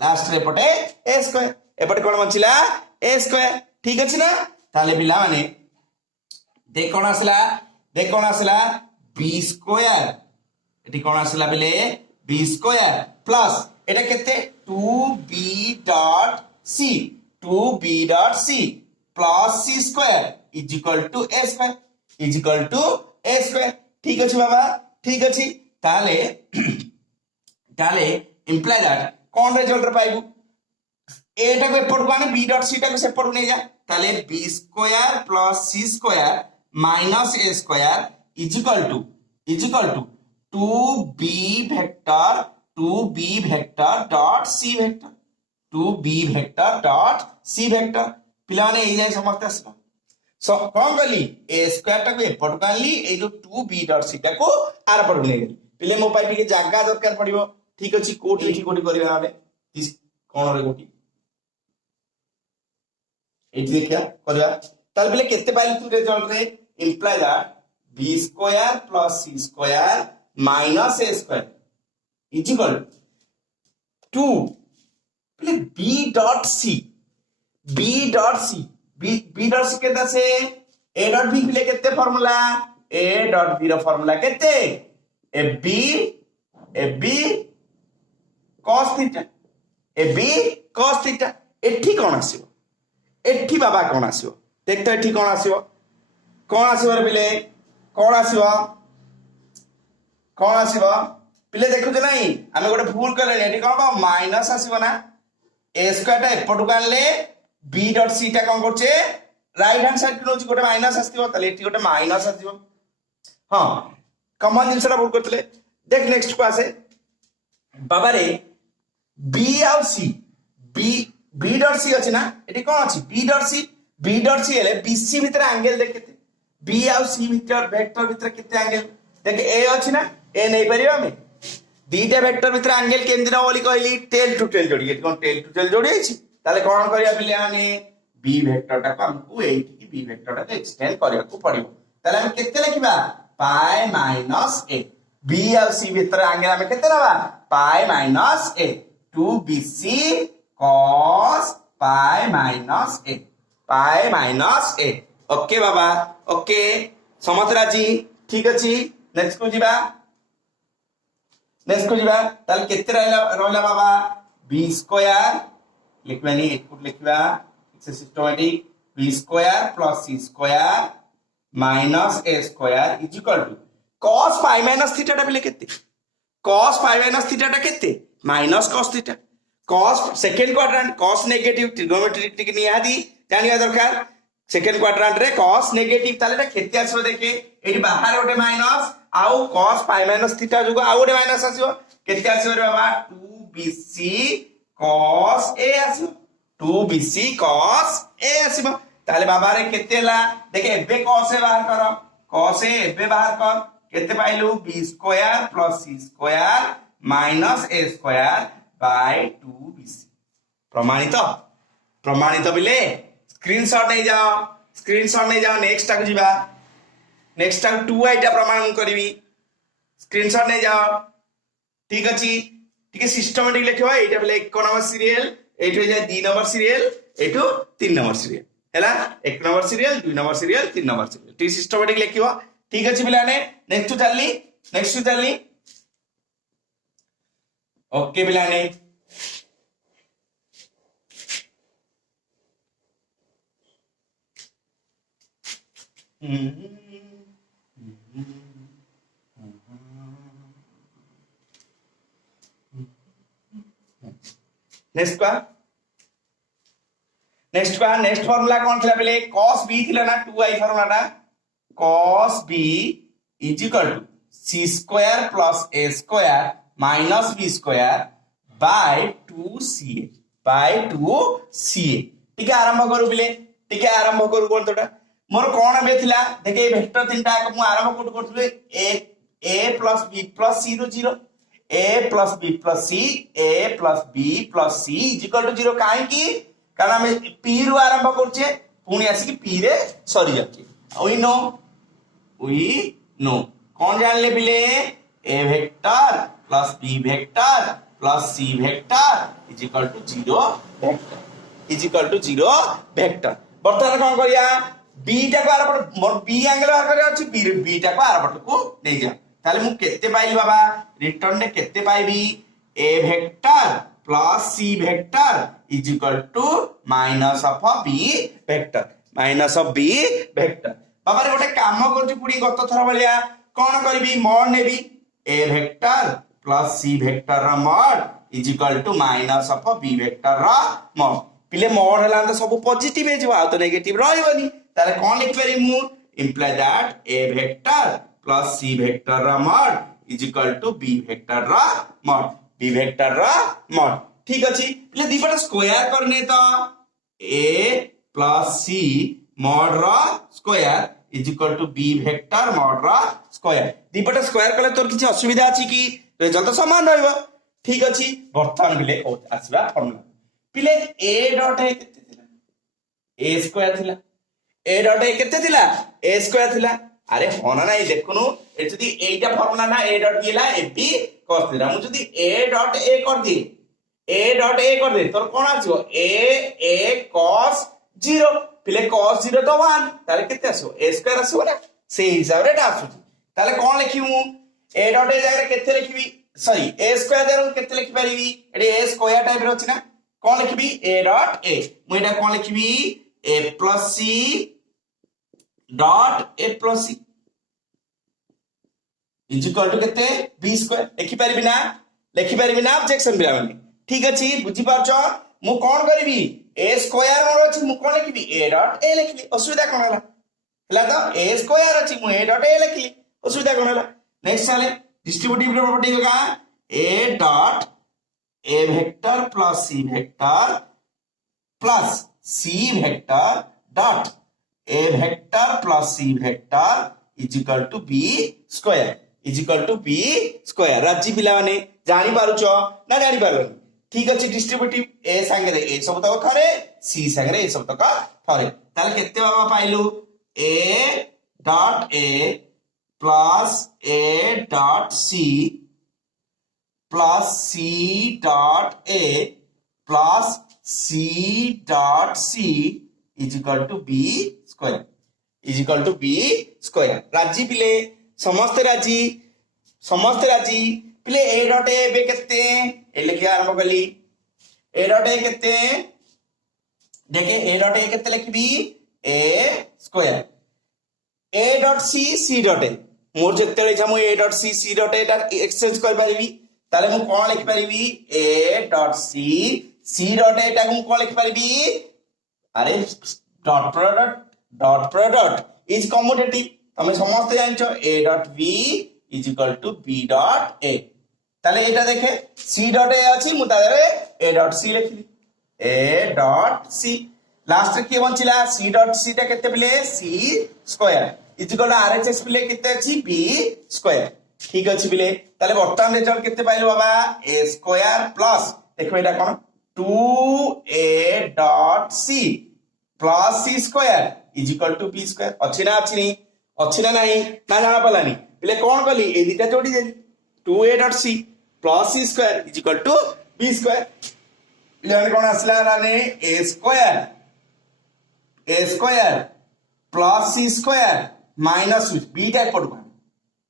लास्ट रे पटे a स्क्वायर एपटे कोन बंचिला a स्क्वायर ठीक अछि ना ताले पिला माने देख कोन आसला b स्क्वायर एटी कोन आसला बिले b स्क्वायर प्लस एटा केते 2b dot c plus c square is equal to a square is equal to a square ठीक अछि बाबा ठीक अछि ताले ताले इंप्लाई दैट कोन रिजल्ट रे पाइबू एटा को एपट को आने बी डॉट सी टा को सेपट को नहीं जा ताले b square plus c square minus a square is equal to 2b vector dot c vector 2b vector dot c vector पिला ने ए जाय समझते आसला सो कौन गली ए स्क्वायर टा को एपट को आनली ए जो 2b डॉट सी टा को आर पर नै गेली पिले मो पाइ के जागा दरकार पड़िबो ठीक अछि कोट लिखि कोटी करबा आले कोन रे कोटी एटी देखिया करबा ताल पिले केते पाइल तू रिजल्ट रे imply that b square plus c square minus a square is equal to पिले b dot c b dot c केता से a डॉट b पिले केते फार्मूला a डॉट b रो फार्मूला केते ab cos theta ab cos theta एठी कोन आसीबो एठी बाबा कोन आसीबो देख तो एठी कोन आसीबो रे पिले कोन आसीबो पिले देखु जे नाही आमे गोटे भूल करले एठी कोन बा माइनस आसीबो ना a स्क्वायर टा एपटु कानले b डॉट c टा कोन करछे राइट हैंड साइड को गोटे माइनस आसीबो तले एठी गोटे माइनस आसीबो हां कॉमन जिनसटा भूल करतले देख नेक्स्ट को आसे बाबा रे b आउ c b डॉट c अछि ना एठी कोन अछि b डॉट c हेले bc भीतर एंगल देख केते b आउ c भीतर वेक्टर भीतर केते एंगल देख a अछि ना a नै परिबा हमें दीटा वेक्टर भीतर एंगल केंद्र बोली कहली टेल टू टेल जोड़ी एठी कोन टेल टू टेल जोड़ी अछि ताले कोन करिया पिले आने b वेक्टर टा को हमकु एठी की b वेक्टर टा को एक्सटेंड करिया को पड़िबो ताले हम केते लिखिबा पाई माइनस a b आउ c भीतर एंगल हमें केते लबा pi minus a 2bc cos pi minus a okay बाबा ओके समतरा जी ठीक अछि नेक्स्ट को जीबा ताल केते रहला बाबा b स्क्वायर लिखबानी इनपुट लिखबा it's systematic b square plus c square minus a square is equal to cos pi minus theta टा पिले केते cos पाई माइनस थीटा टा केते minus cos theta cos second quadrant cos negative trigonometric टिक नियादी जानिया दरकार सेकंड क्वाड्रेंट रे cos नेगेटिव ताले ता केते आसो देखे एठी बाहर ओटे माइनस आउ cos पाई माइनस थीटा जुगो आउ ओटे माइनस आसीबो केते आसीबो रे बाबा 2bc cos a आसीबो 2bc cos a आसीबो ताले बाबा रे केते ला देखे एबे cos a बाहर करो cos a एबे बाहर कर केते पाइलु b square plus c square minus a square by 2bc प्रमाणित बिले स्क्रीनशॉट नहीं जाओ नेक्स्ट टाक जीवा नेक्स्ट टाक 2i टा प्रमाण करबी स्क्रीनशॉट नहीं जाओ ठीक अछि ठीक है सिस्टमैटिक लिखबा एटा बेले 1 नंबर सीरियल एठो जाय 2 नंबर सीरियल एठो 3 नंबर सीरियल हैला 1 number serial 2 number serial 3 number serial ठीक सिस्टमैटिक लिखिबा ठीक अछि बिलाने नेक्स्ट चलली ओके बिलाने नेक्स्ट फार्मूला कौन थिला पहले cos b थिला ना 2i फार्मूला टा cos b is equal to c square plus a square minus b square by 2ca ठीक है आरंभ करू बिले ठीक है आरंभ करू कोन तोटा मोर कोन बे थिला देखे ए वेक्टर तीनटा मु आरंभ कोट करथले a plus b plus c रो 0 a plus b plus c is equal to 0 काहे की कारण हम p रो आरंभ करछे पुनी आसी की p रे सरी जाछि वी नो कोन जान ले बिले a vector plus b vector plus c vector is equal to 0 vector वर्तमान कोन करिया b टा को आरपट मोर b एंगल बाहर करे अछि b टा को आरपट को नै जा ताले मु केते पाइली बाबा रिटर्न ने केते पाइबी a vector plus c vector is equal to minus of b vector बाबा रे गोटे काम करूची पुडी गत थर भलिया कोन करबी मॉड नेबी a vector plus C vector रा mod is equal to minus of B vector रा मॉड पिले मॉड हला त सब पॉजिटिव हे जवा तो नेगेटिव रहइबनी ताले कोन लिख पारि मु imply that a vector plus c vector रा mod is equal to b vector रा mod b vector रा mod ठीक अछि ले दीपटा स्क्वायर करने तो a plus c mod रा square is equal to b vector mod रा स्क्वायर दीपटा स्क्वायर कले तोर किछ असुविधा अछि कि रिजल्ट तो समान रहइबो ठीक अछि वर्तमान बिले आसीबा फॉर्मूला पिले a डॉट a केते थिला a स्क्वायर थिला ए डॉट ए केते थिला ए स्क्वायर थिला अरे होना नाही देखुनु ए जदी एटा फार्मूला ना ए डॉट गेला ए बी cos थिला मु जदी ए डॉट ए कर दे तोर कोन आछो ए cos 0 पिले cos 0 तो 1 ताले केते आसो ए स्क्वायर आसो ना से हिसाब रे आसु ताले कोन लिखि मु ए डॉट ए जगह केते लिखिबी सॉरी ए स्क्वायर जगह केते लिखि परिबी एडे ए स्क्वायर टाइप रे अछि ना कोन लिखिबी ए डॉट ए मु एटा कोन लिखिबी a plus c dot a plus c is equal to केते b स्क्वायर लिखि परिबि ना ऑब्जेक्शन बिला माने ठीक अछि बुझि पारछो मु कोन करबी a स्क्वायर मोर अछि मु कोन लिखिबी a dot a लिखली असुविधा कोन हला तो a स्क्वायर अछि मु a dot a लिखली असुविधा कोन हला नेक्स्ट साले डिस्ट्रीब्यूटिव प्रॉपर्टी होगा a dot a vector plus c vector plus c vector dot a vector plus c vector is equal to b square राजी पिला माने जानि पारुचो ना जानि पारबनी ठीक अछि डिस्ट्रीब्यूटिव a संगे रे a सब तक थरे c संगे रे a सब तक थरे ताले केते बाबा पाइलु a dot a plus a dot c plus c dot a plus c dot c is equal to b square राजी पिले समस्त राजी पिले a dot a बे केते ए लिखे आरंभ कली a dot a केते देखे a dot a केते लिखबी a square a dot c dot a मोर जेतेले हम a dot c dot a ता एक्सचेंज कर परिबी ताले मु कोन लिख परिबी a dot c dot a ता मु कोन लिख परिबी अरे डॉट प्रोडक्ट इज कम्यूटेटिव तमे समस्त जानछो a dot b is equal to b dot a ताले एटा देखे c dot a अछि मु तारे a dot c लिखली a dot c लास्ट के बंचिला c dot c ता केते बिले c square is equal to rhs बिले केते अछि b स्क्वायर ठीक अछि बिले ताले वर्तमान रिजल्ट केते pilo Baba a square plus देखो एटा कोन 2a dot c plus c square is equal to b square अछि ना नहीं ना जाना पलानी बिले कोन कली ए दिटा जोडी देली 2a dot c plus c square is equal to b square बिले कोन आसला राने a square plus c square minus b टा पडुबा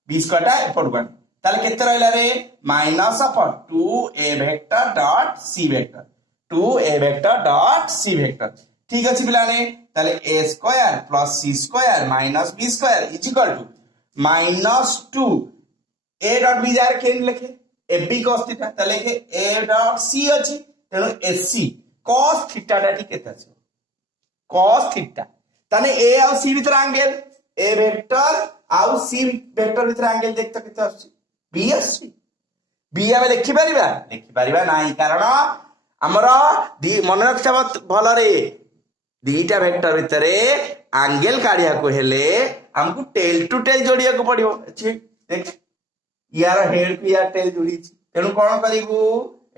b square टा पडुबा ताले केते रहला रे minus of 2a vector dot c vector 2a vector dot c vector ठीक अछि पिलाने ताले a square plus c square minus b square is equal to minus 2 a dot b jar केन लिखे ab cos थीटा ताले के a dot c अछि तेनो sc cos theta टा केते अछि cos थीटा ताने a और c भीतर एंगल a वेक्टर और c वेक्टर भीतर एंगल देखत केते अछि b अछि b आमे लिखि परिबा नाही कारण हमरा मन रखबा भल रे दीटा वेक्टर भितरे एंगल काढिया को हेले हमकु टेल टू टेल जोड़िया को पड़ियो देख यार हेड को यार टेल जोड़ी तेनु कोन करिवु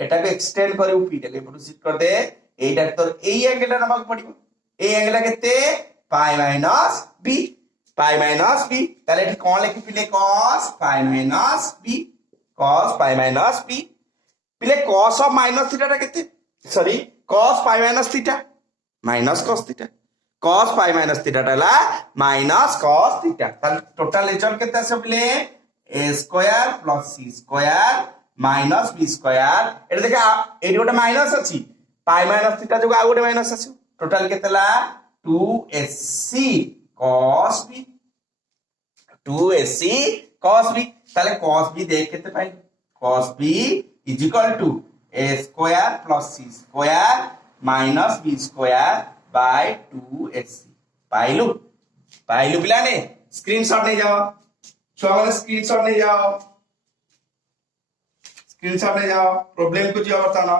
एटा को एक्सटेंड करिवु पी टेल एपटु शिफ्ट कर दे एटा तोर एई एंगल ना नमक पड़ियो ए एंगल केते पाई माइनस बी ताले एठी कोन लिखि पिले cos पाई माइनस बी पिले cos ऑफ माइनस थीटा टा केते sorry cos pi minus theta minus cos theta cos pi minus theta टाला minus cos theta total result केते आसे बोले a square plus c square minus b square एटा देखा eighty गोटे माइनस अछि पाई माइनस थीटा जो आ गोटे माइनस अछि total केतेला 2sc cos b 2ac cos b তাহলে cos b দেখ কেতে পাই cos b is equal to a square plus c square minus b square by 2ac पाइलु पाइलु पिलाने स्क्रीनशॉट नहीं जाओ छुआ माने स्क्रीनशॉट नहीं जाओ स्क्रीनशॉट नहीं जाओ प्रॉब्लम को जियो बताना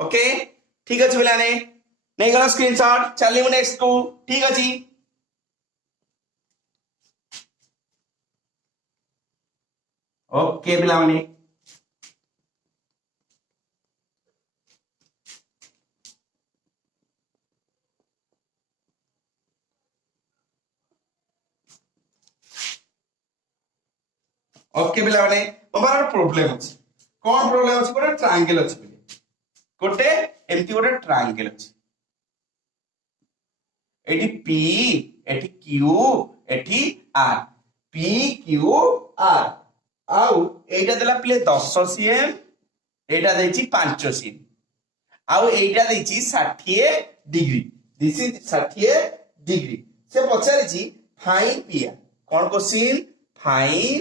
ओके ठीक अछि पिलाने नहीं गला स्क्रीनशॉट चलिए नेक्स्ट को ठीक अछि ओके पिलाने ओके पिलाने मोबार प्रॉब्लम अछि कोन प्रॉब्लम अछि गोटे ट्रायंगल अछि गोटे एमती गोटे ट्रायंगल अछि eighty P eighty Q eighty R P Q R आउ एटा देला प्ले 10 cm एटा देछि 5 cm आउ एटा देछि 60 डिग्री दिस इज 60 डिग्री से पछारे छी फाइन P R कोन question fine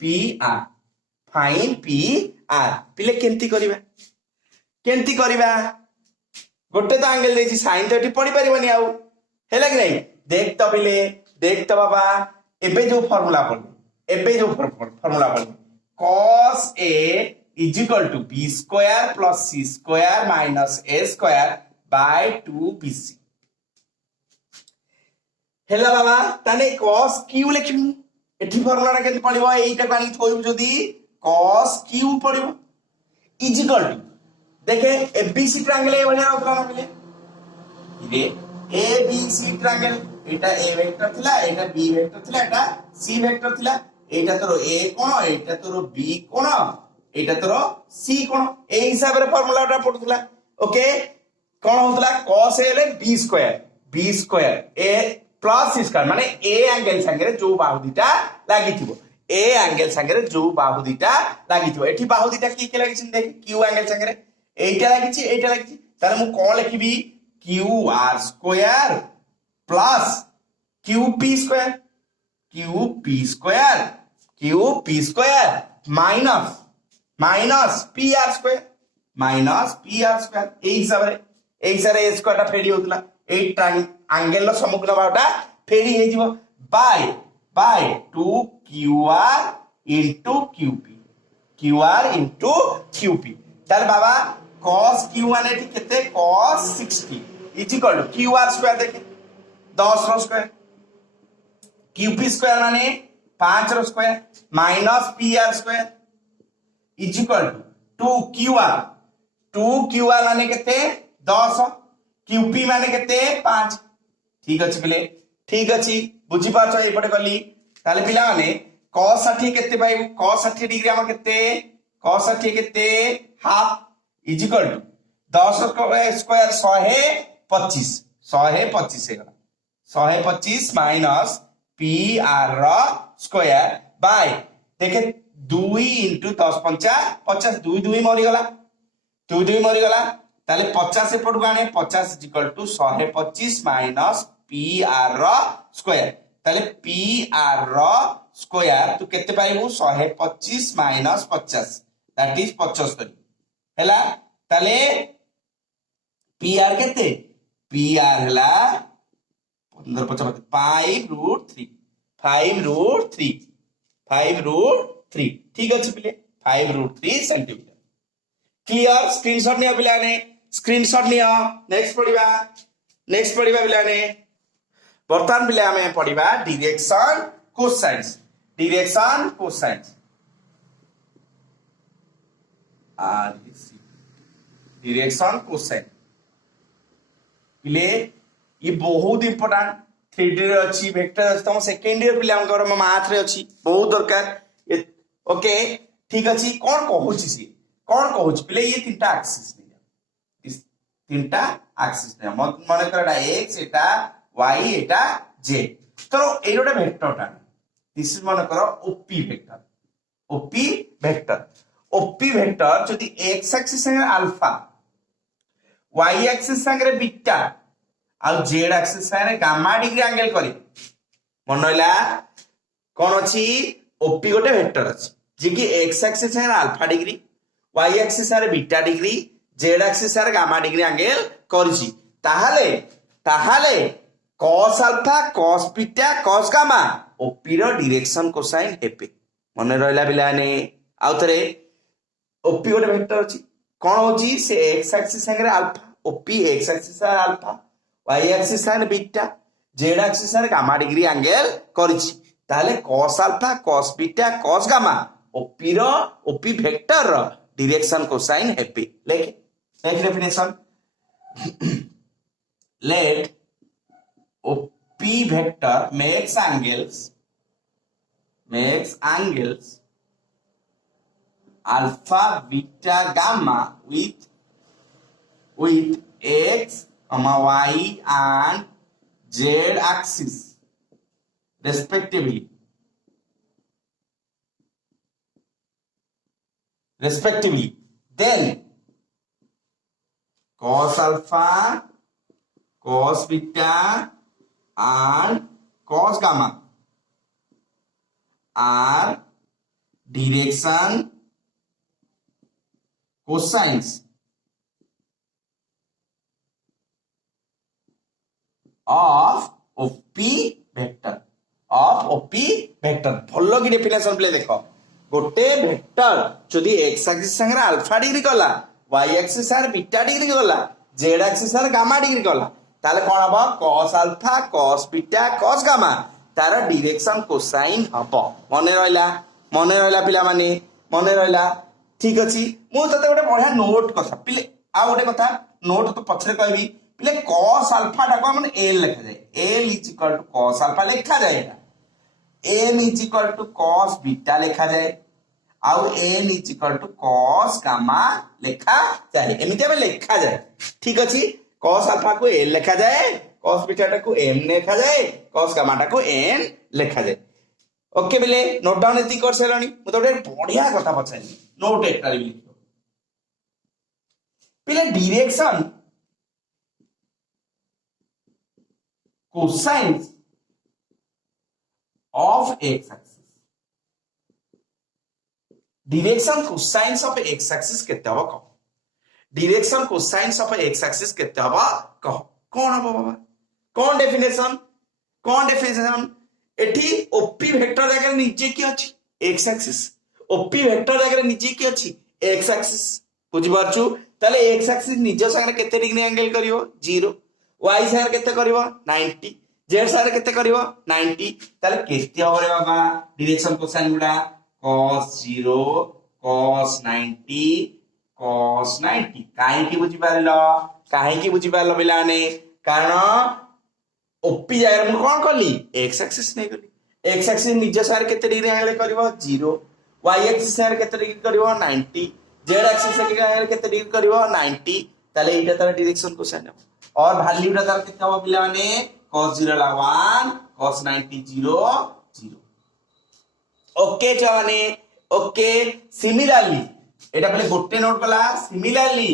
P R fine P R पिले केंती करिबा गोटे तो एंगल देछि sin तो एटी पड़ी परिबनी आउ हेला कि नहीं देख तो पिले देख तो बाबा एबे जो फार्मूला पड़ cos A is equal to B square plus C square minus A square by 2BC हेला बाबा ताने cos Q लिखिमु एठी फार्मूला केते पड़िबो एटा कानी थोइबु जदी cos Q पड़िबो is equal to देखे ABC ट्रायंगल ए बनिया होतला ना मिले इरे ABC triangle Etah A vector थिला एटा B वेक्टर थिला एटा C वेक्टर थिला एटा तोर A कोण एटा तोर B कोण एटा तोर C कोण ए हिसाब रे फार्मूलाटा पडुतला ओके कोण होतला cos A ले B square A plus C square माने A एंगल संगे जो बाहु दिटा लागिथिबो A एंगल संगे जो बाहु दिटा लागिथिबो एठी बाहु दिटा की लागिछि देख Q एंगल संगे एटा लागिछि ताले मु कोन लिखिबी QR square plus QP square minus PR square ए हिसाब रे ए स्क्वायर टा फेडी होतला ए एंगल लो समग्र बाटा फेडी हे जिवो बाय 2QR into QP ताले बाबा cos Q माने ठीक केते cos 60 is equal to QR स्क्वायर देखे 10 रो स्क्वायर QP स्क्वायर माने 5 रो स्क्वायर minus PR square is equal to 2QR माने केते 10 QP माने केते 5 ठीक अछि पिले ठीक अछि बुझी पाछो ए पटे गली ताले पिला माने cos 60 केते पाइ cos 60 डिग्री हम केते cos 60 केते half is equal to 10 square 125 हे गला 125 माइनस PR स्क्वायर बाय देखे 2 into 10 पंचा 50 2 मरि गला ताले 50 एपट गाने 50 is equal to 125 minus PR square ताले PR स्क्वायर तू केते पाइबू 125 माइनस 50 दैट इज 75 हैला ताले PR केते PR हैला 15 5√3 ठीक अछि पिले 5√3 सेंटीमीटर क्लियर स्क्रीनशॉट निया पिलाने स्क्रीनशॉट निया नेक्स्ट पढिबा पिलाने वर्तमान पिले हमें पढिबा डायरेक्शन कोसाइन्स डायरेक्शन कोसाइन पिले ये बहुत इंपोर्टेंट 3D रे अछि वेक्टर अछि तम सेकंड ईयर पिला हमकर मैथ रे अछि बहुत दरकार ओके ठीक अछि कोन कहूची पिले ये तीनटा एक्सिस नै इस तीनटा एक्सिस नै मन करडा x एटा y एटा z तो एरोडा वेक्टरटा दिस इज मन कर OP vector OP vector OP vector जदि एक्स एक्सिस संगे अल्फा वाई एक्सिस संगे बीटा आ जेड एक्सिस संगे गामा डिग्री एंगल करी मन रहा कौन अच्छी ओपी गोटे वेक्टर अच्छी जे कि एक्स एक्सिस संगे अल्फा डिग्री वाई एक्सिस संगे बीटा डिग्री जेड एक्सिस संगे गामा डिग्री एंगल करिछि ताहाले cos alpha cos beta cos gamma OP रो डायरेक्शन कोसाइन हेपे मन रहला बिलाने आउ थरे ओपी गोटे वेक्टर अछि कोन होची से एक्स एक्सिस संगे अल्फा ओपी एक्स एक्सिस संगे अल्फा वाई एक्सिस संगे बीटा जेड एक्सिस संगे गामा डिग्री एंगल करिछि ताले cos alpha cos beta cos gamma OP vector रो डायरेक्शन कोसाइन हेपे लेख definition let OP vector makes angles alpha beta gamma with x y and z axis respectively then cos alpha cos beta and cos gamma are direction cosines of OP vector भलो की definition play देखो गोटे vector जदि x axis संगे alpha degree गला y axis संगे beta degree गला z axis संगे गामा डिग्री गला ताले कोन हबो cos alpha cos beta cos gamma तार डायरेक्शन कोसाइन हबो मने रहला पिला माने मने रहला ठीक अछि मु तते गोटे बढ़िया नोट कथा पिले आ गोटे कथा नोट तो पछरे कहबी पिले cos अल्फा टा को माने l लिखा जाय l = cos अल्फा लिखा जाय एटा m = cos बीटा लिखा जाय आउ n = cos गामा लिखा जाय एमिते में लिखा जाय ठीक अछि cos अल्फा को l लिखा जाए cos बीटा को m लिखा जाए cos गामा को n लिखा जाए ओके बेले नोट डाउन एति कर सेलनी मु तो बढ़िया कथा पछाली नोट एकटा लिखो पिले direction cosines of x axis direction cosines of x axis केते हबो कह direction cosines of x axis केते हबो कह कोन हबो बाबा कोन डेफिनेशन एठी ओपी वेक्टर जगह नीचे की अछि x एक्सिस ओपी वेक्टर जगह नीचे की अछि x एक्सिस बुझि पारछु ताले x एक्सिस निज संगे केते डिग्री एंगल करिवो 0 y संगे केते करिवो 90 z संगे केते करिवो 90 ताले केते हबो रे बाबा direction cosine गुडा cos 0 cos 90 cos 90 काहे की बुझी पारलो बिलाने कारण ओपी जायर मु कोन करली x एक्सिस नै करली x एक्सिस निज सार केते डिग्री एंगल करबो 0 y एक्सिस सार केते डिग्री करबो 90 z एक्सिस के एंगल केते डिग्री करबो 90 ताले एटा तार डायरेक्शन कोसाइन और वैल्यूटा तार केते हो बिला माने cos 0 ला 1 cos 90 0 0 ओके जवाने ओके सिमिलरली एटा पहले गोटे नोट कला similarly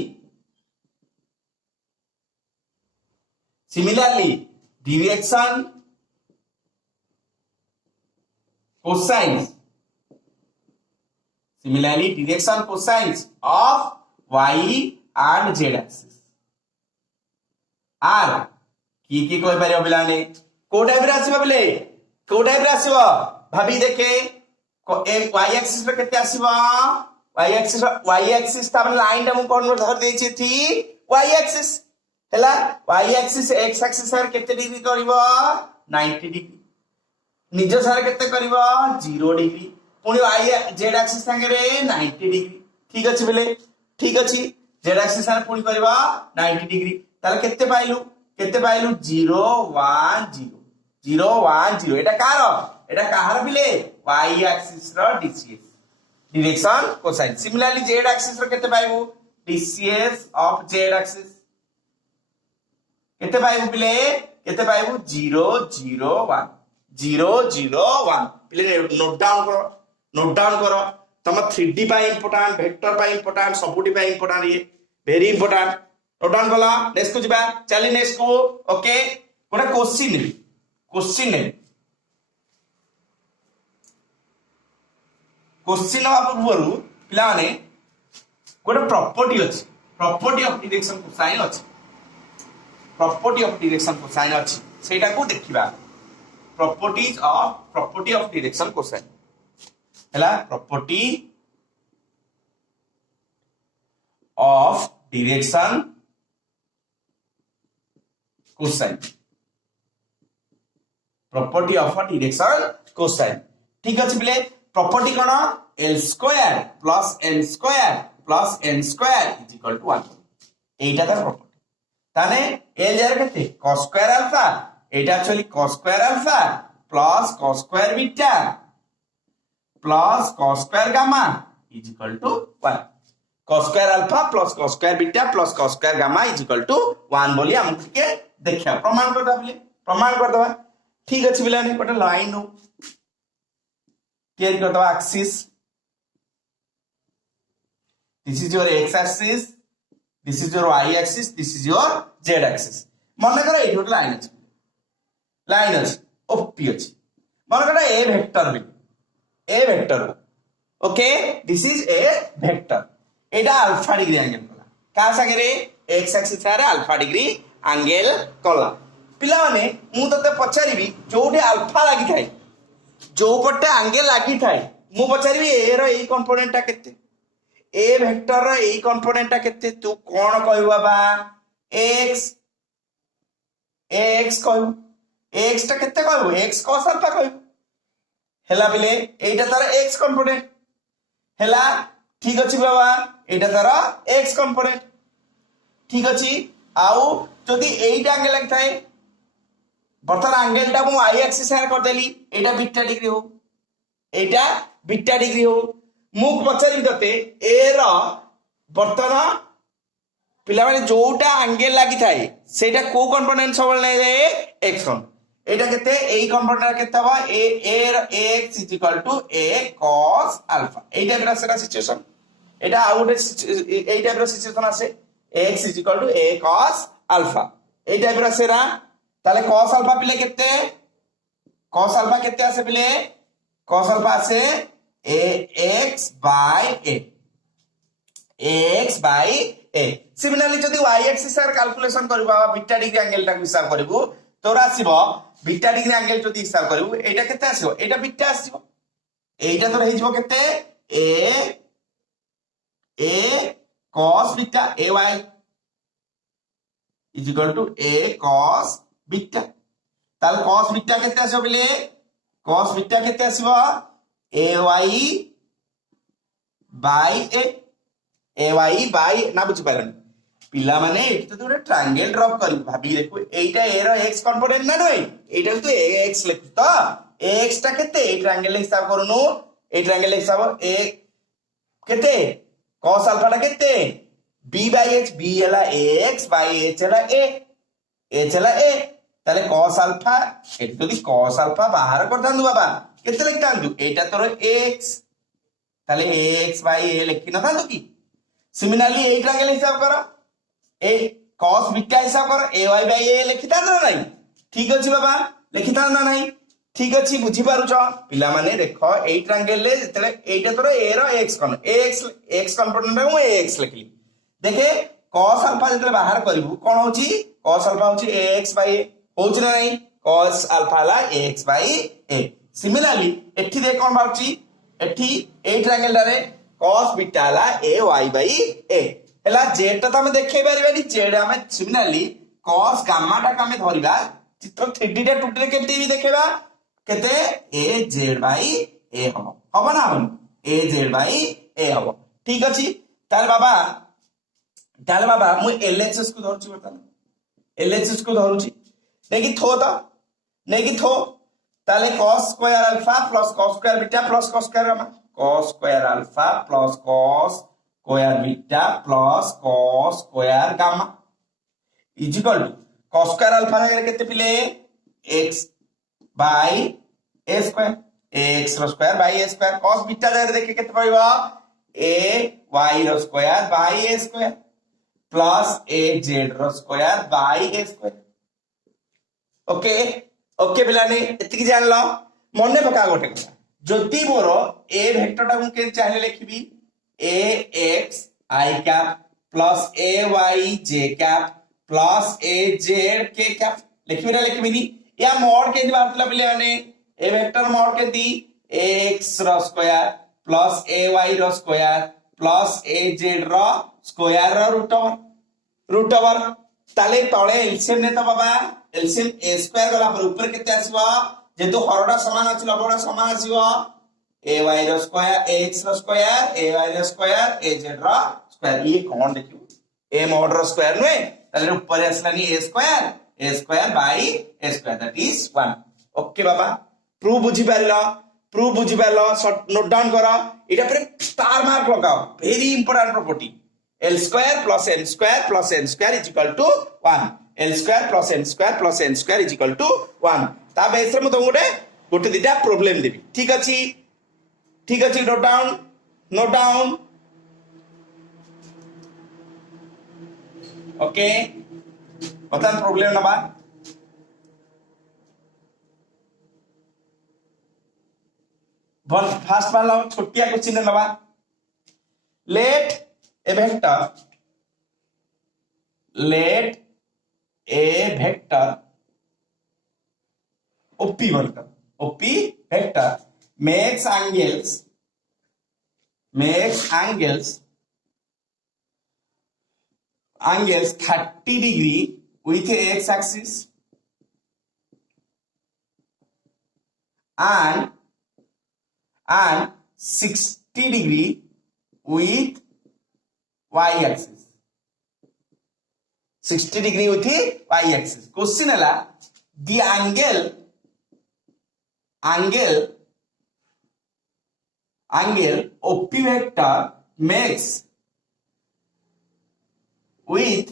direction cosines of y and z axis are की कोइ पारियो बिलाने को टाइप रे आसीबो भाबी देखे y एक्सिस पे केते आसीबो y एक्सिस त लाइन टा मु कोन धर देछि थी y एक्सिस हला y axis x axis sir केते डिग्री करबो 90 डिग्री निज सर केते करबो 0 डिग्री पुनी y z एक्सिस संगे रे 90 डिग्री ठीक अछि बेले ठीक अछि z एक्सिस सर पुनी करबो 90 डिग्री ताले केते पाइलु 0 1 0 एटा कार बिले y एक्सिस रो dcs direction cosine similarly z axis रो केते पाइबु dcs ऑफ z एक्सिस केते पाइबु बिले केते पाइबु 0 0 1 0 0 1 बिले नोट डाउन करो तुम 3D इंपोर्टाट वेक्टर इंपोर्टाट सबुटी इंपोर्टाट ये वेरी इंपोर्टाट नोट डाउन कला नेक्स्ट को जिबा चली नेक्स्ट को ओके गोटे क्वेश्चन हवा पूर्व पिला माने गोटे प्रॉपर्टी अच्छी प्रॉपर्टी ऑफ डायरेक्शन कोसाइन अच्छी प्रॉपर्टी ऑफ डायरेक्शन कोसाइन अच्छी सेटा को देखिबा प्रॉपर्टी ऑफ डायरेक्शन कोसाइन हला property of direction cosine property of direction cosine ठीक अछि बिले प्रॉपर्टी कोन l square plus n square plus n square is equal to 1 एटा द प्रॉपर्टी ताने l जार केते cos स्क्वायर अल्फा एटा actually cos square alpha plus cos square beta plus cos square gamma is equal to 1 cos square alpha plus cos square beta plus cos square gamma is equal to 1 बोली हम के देखिया प्रमाण कर दबा ठीक अछि बिला ने गोटे लाइन नो क्लियर कर दबा axis this is your x axis this is your y axis this is your z axis मन कर एठी गोटे लाइन अछि OP अछि मन कर A vector okay this is A vector एटा अल्फा डिग्री एंगल कला का संगे रे x एक्सिस रे अल्फा डिग्री एंगल कला पिला माने मु तते पचारिबी जोटे अल्फा लागि थाई जो पटे एंगल लागि थाई मु पचारिबी ए रो ए कंपोनेंट ता केते ए वेक्टर रो ए कंपोनेंट ता केते तू कोन कहबा बा x कहबो x ता केते कहबो x cos अल्फा कहबो हेला बिले एटा तार x कंपोनेंट हेला ठीक अछि बाबा एटा तार x कंपोनेंट ठीक अछि आउ जदि एटा एंगल लागि थाई बर्तमान एंगल टा मु y एक्सिस रे कर देली एटा बीटा डिग्री हो मु पचारि दते ए रो बर्तमान पिला माने जोटा एंगल लागि थाई सेटा को कंपोनेंट सबल नै रे x कोन एटा केते ए कंपोनेंट केते बा a x = a cos alpha एटा बेरा सेरा सिचुएशन एटा आउट एटा बेरा सिचुएशन आसे x = a cos अल्फा एटा बेरा सेरा ताले cos अल्फा पिले केते cos अल्फा केते आसे पिले cos अल्फा आसे ax by a सिमिलरली जदी y एक्सिस रे कैलकुलेशन करबा बीटा डिग्री एंगल टा हिसाब करबो तोरा आसीबो बीटा डिग्री एंगल जदी हिसाब करबो एटा केते आसीबो एटा बीटा आसीबो एटा तोरा हिजबो केते a cos beta ay = a cos beta ताल cos बीटा केते आसीबो बिले cos बीटा केते आसीबो ay by ना बुझ पारन पिला माने एठी तो गोटे ट्रायंगल ड्रॉप कर भाबी देखो एटा ए रो x कंपोनेंट ना नय एटा तो x लिख तो x ता केते ए ट्रायंगल हिसाब करूनु ए ट्रायंगल हिसाब a केते cos अल्फा ता केते b by h b हला x by h हला a h हला a ताले cos अल्फा एठी जदी cos अल्फा बाहर कर दांदु बाबा केते लिख दांदु एटा तोर x ताले x by a लिखि न दांदु की सिमिलरली ए ट्रायंगल हिसाब करो ए cos बीटा हिसाब करो ay by a लिखि दांदु ना नहीं ठीक अछि बाबा लिखि दांदु ना नहीं ठीक अछि बुझी पारुछ पिला माने देखो ए ट्रायंगल ले जतले एटा तोर a रो x कोन x कंपोनेंट रे मु x लिखली देखे cos अल्फा जतले बाहर करिवु कोन होची cos अल्फा होची ax by a होची ना नहीं cos अल्फा ला ax by a सिमिलरली एठी दे कोन बाउची एठी ए ट्रायंगल रे cos बीटा ला ay by a हला z ता हम देखे परिबानी z हम सिमिलरली cos गामा टा हम धरिबा चित्र 3D रे 2D रे केते भी देखेबा केते az by a हबो ना हम az by a हबो ठीक अछि ताले बाबा मु LHS को धरछि बता LHS को धरछि नेकी थो ताले cos square alpha plus cos square beta plus cos square gamma cos square alpha plus cos square beta plus cos square gamma equal to cos square alpha रे केते पिले x by a square X square by A square cos beta जगह देखे केते पड़िबो A Y रो square by A square plus A Z रो square by A square. Okay okay पिलाने एतिकी जानलो मने पका गोटे কথা जदि मोर ए वेक्टरटा मु के चाहे लिखबी ए x I cap plus A Y J cap plus A Z के कैप लिखबी ना लिखबिनी या मोड के बातला पिले माने ए वेक्टर मोड के दी एक्स रो स्क्वायर प्लस ए वाई रो स्क्वायर प्लस ए जेड रो स्क्वायर रो रूट ओवर ताले तळे एलसीएम ने तो बाबा एलसीएम ए स्क्वायर गला पर ऊपर केते आसीबो जेतु हरडा समान अछि लबडा समान आसीबो ए वाई रो स्क्वायर ए एक्स रो स्क्वायर ए वाई रो स्क्वायर ए जेड रो स्क्वायर ये कोन देखियो ए मोड रो स्क्वायर नुए ताले ऊपर आसलानी A square by A square that is 1। Okay बाबा प्रूफ बुझी पारलो नोट डाउन करो एटा पर स्टार मार्क लगाओ very important property L square plus n is equal to 1 L square plus n square is equal to 1 ता base रे मु तुम गोटे दिटा प्रॉब्लम देबी ठीक अछि नोट डाउन ओके बता प्रॉब्लम नबा फर्स्ट वाला छोटिया क्वेश्चन नबा let a vector OP vector makes angles 30 degree with x axis and 60 degree with y axis 60 degree with y axis question है the angle OP vector makes with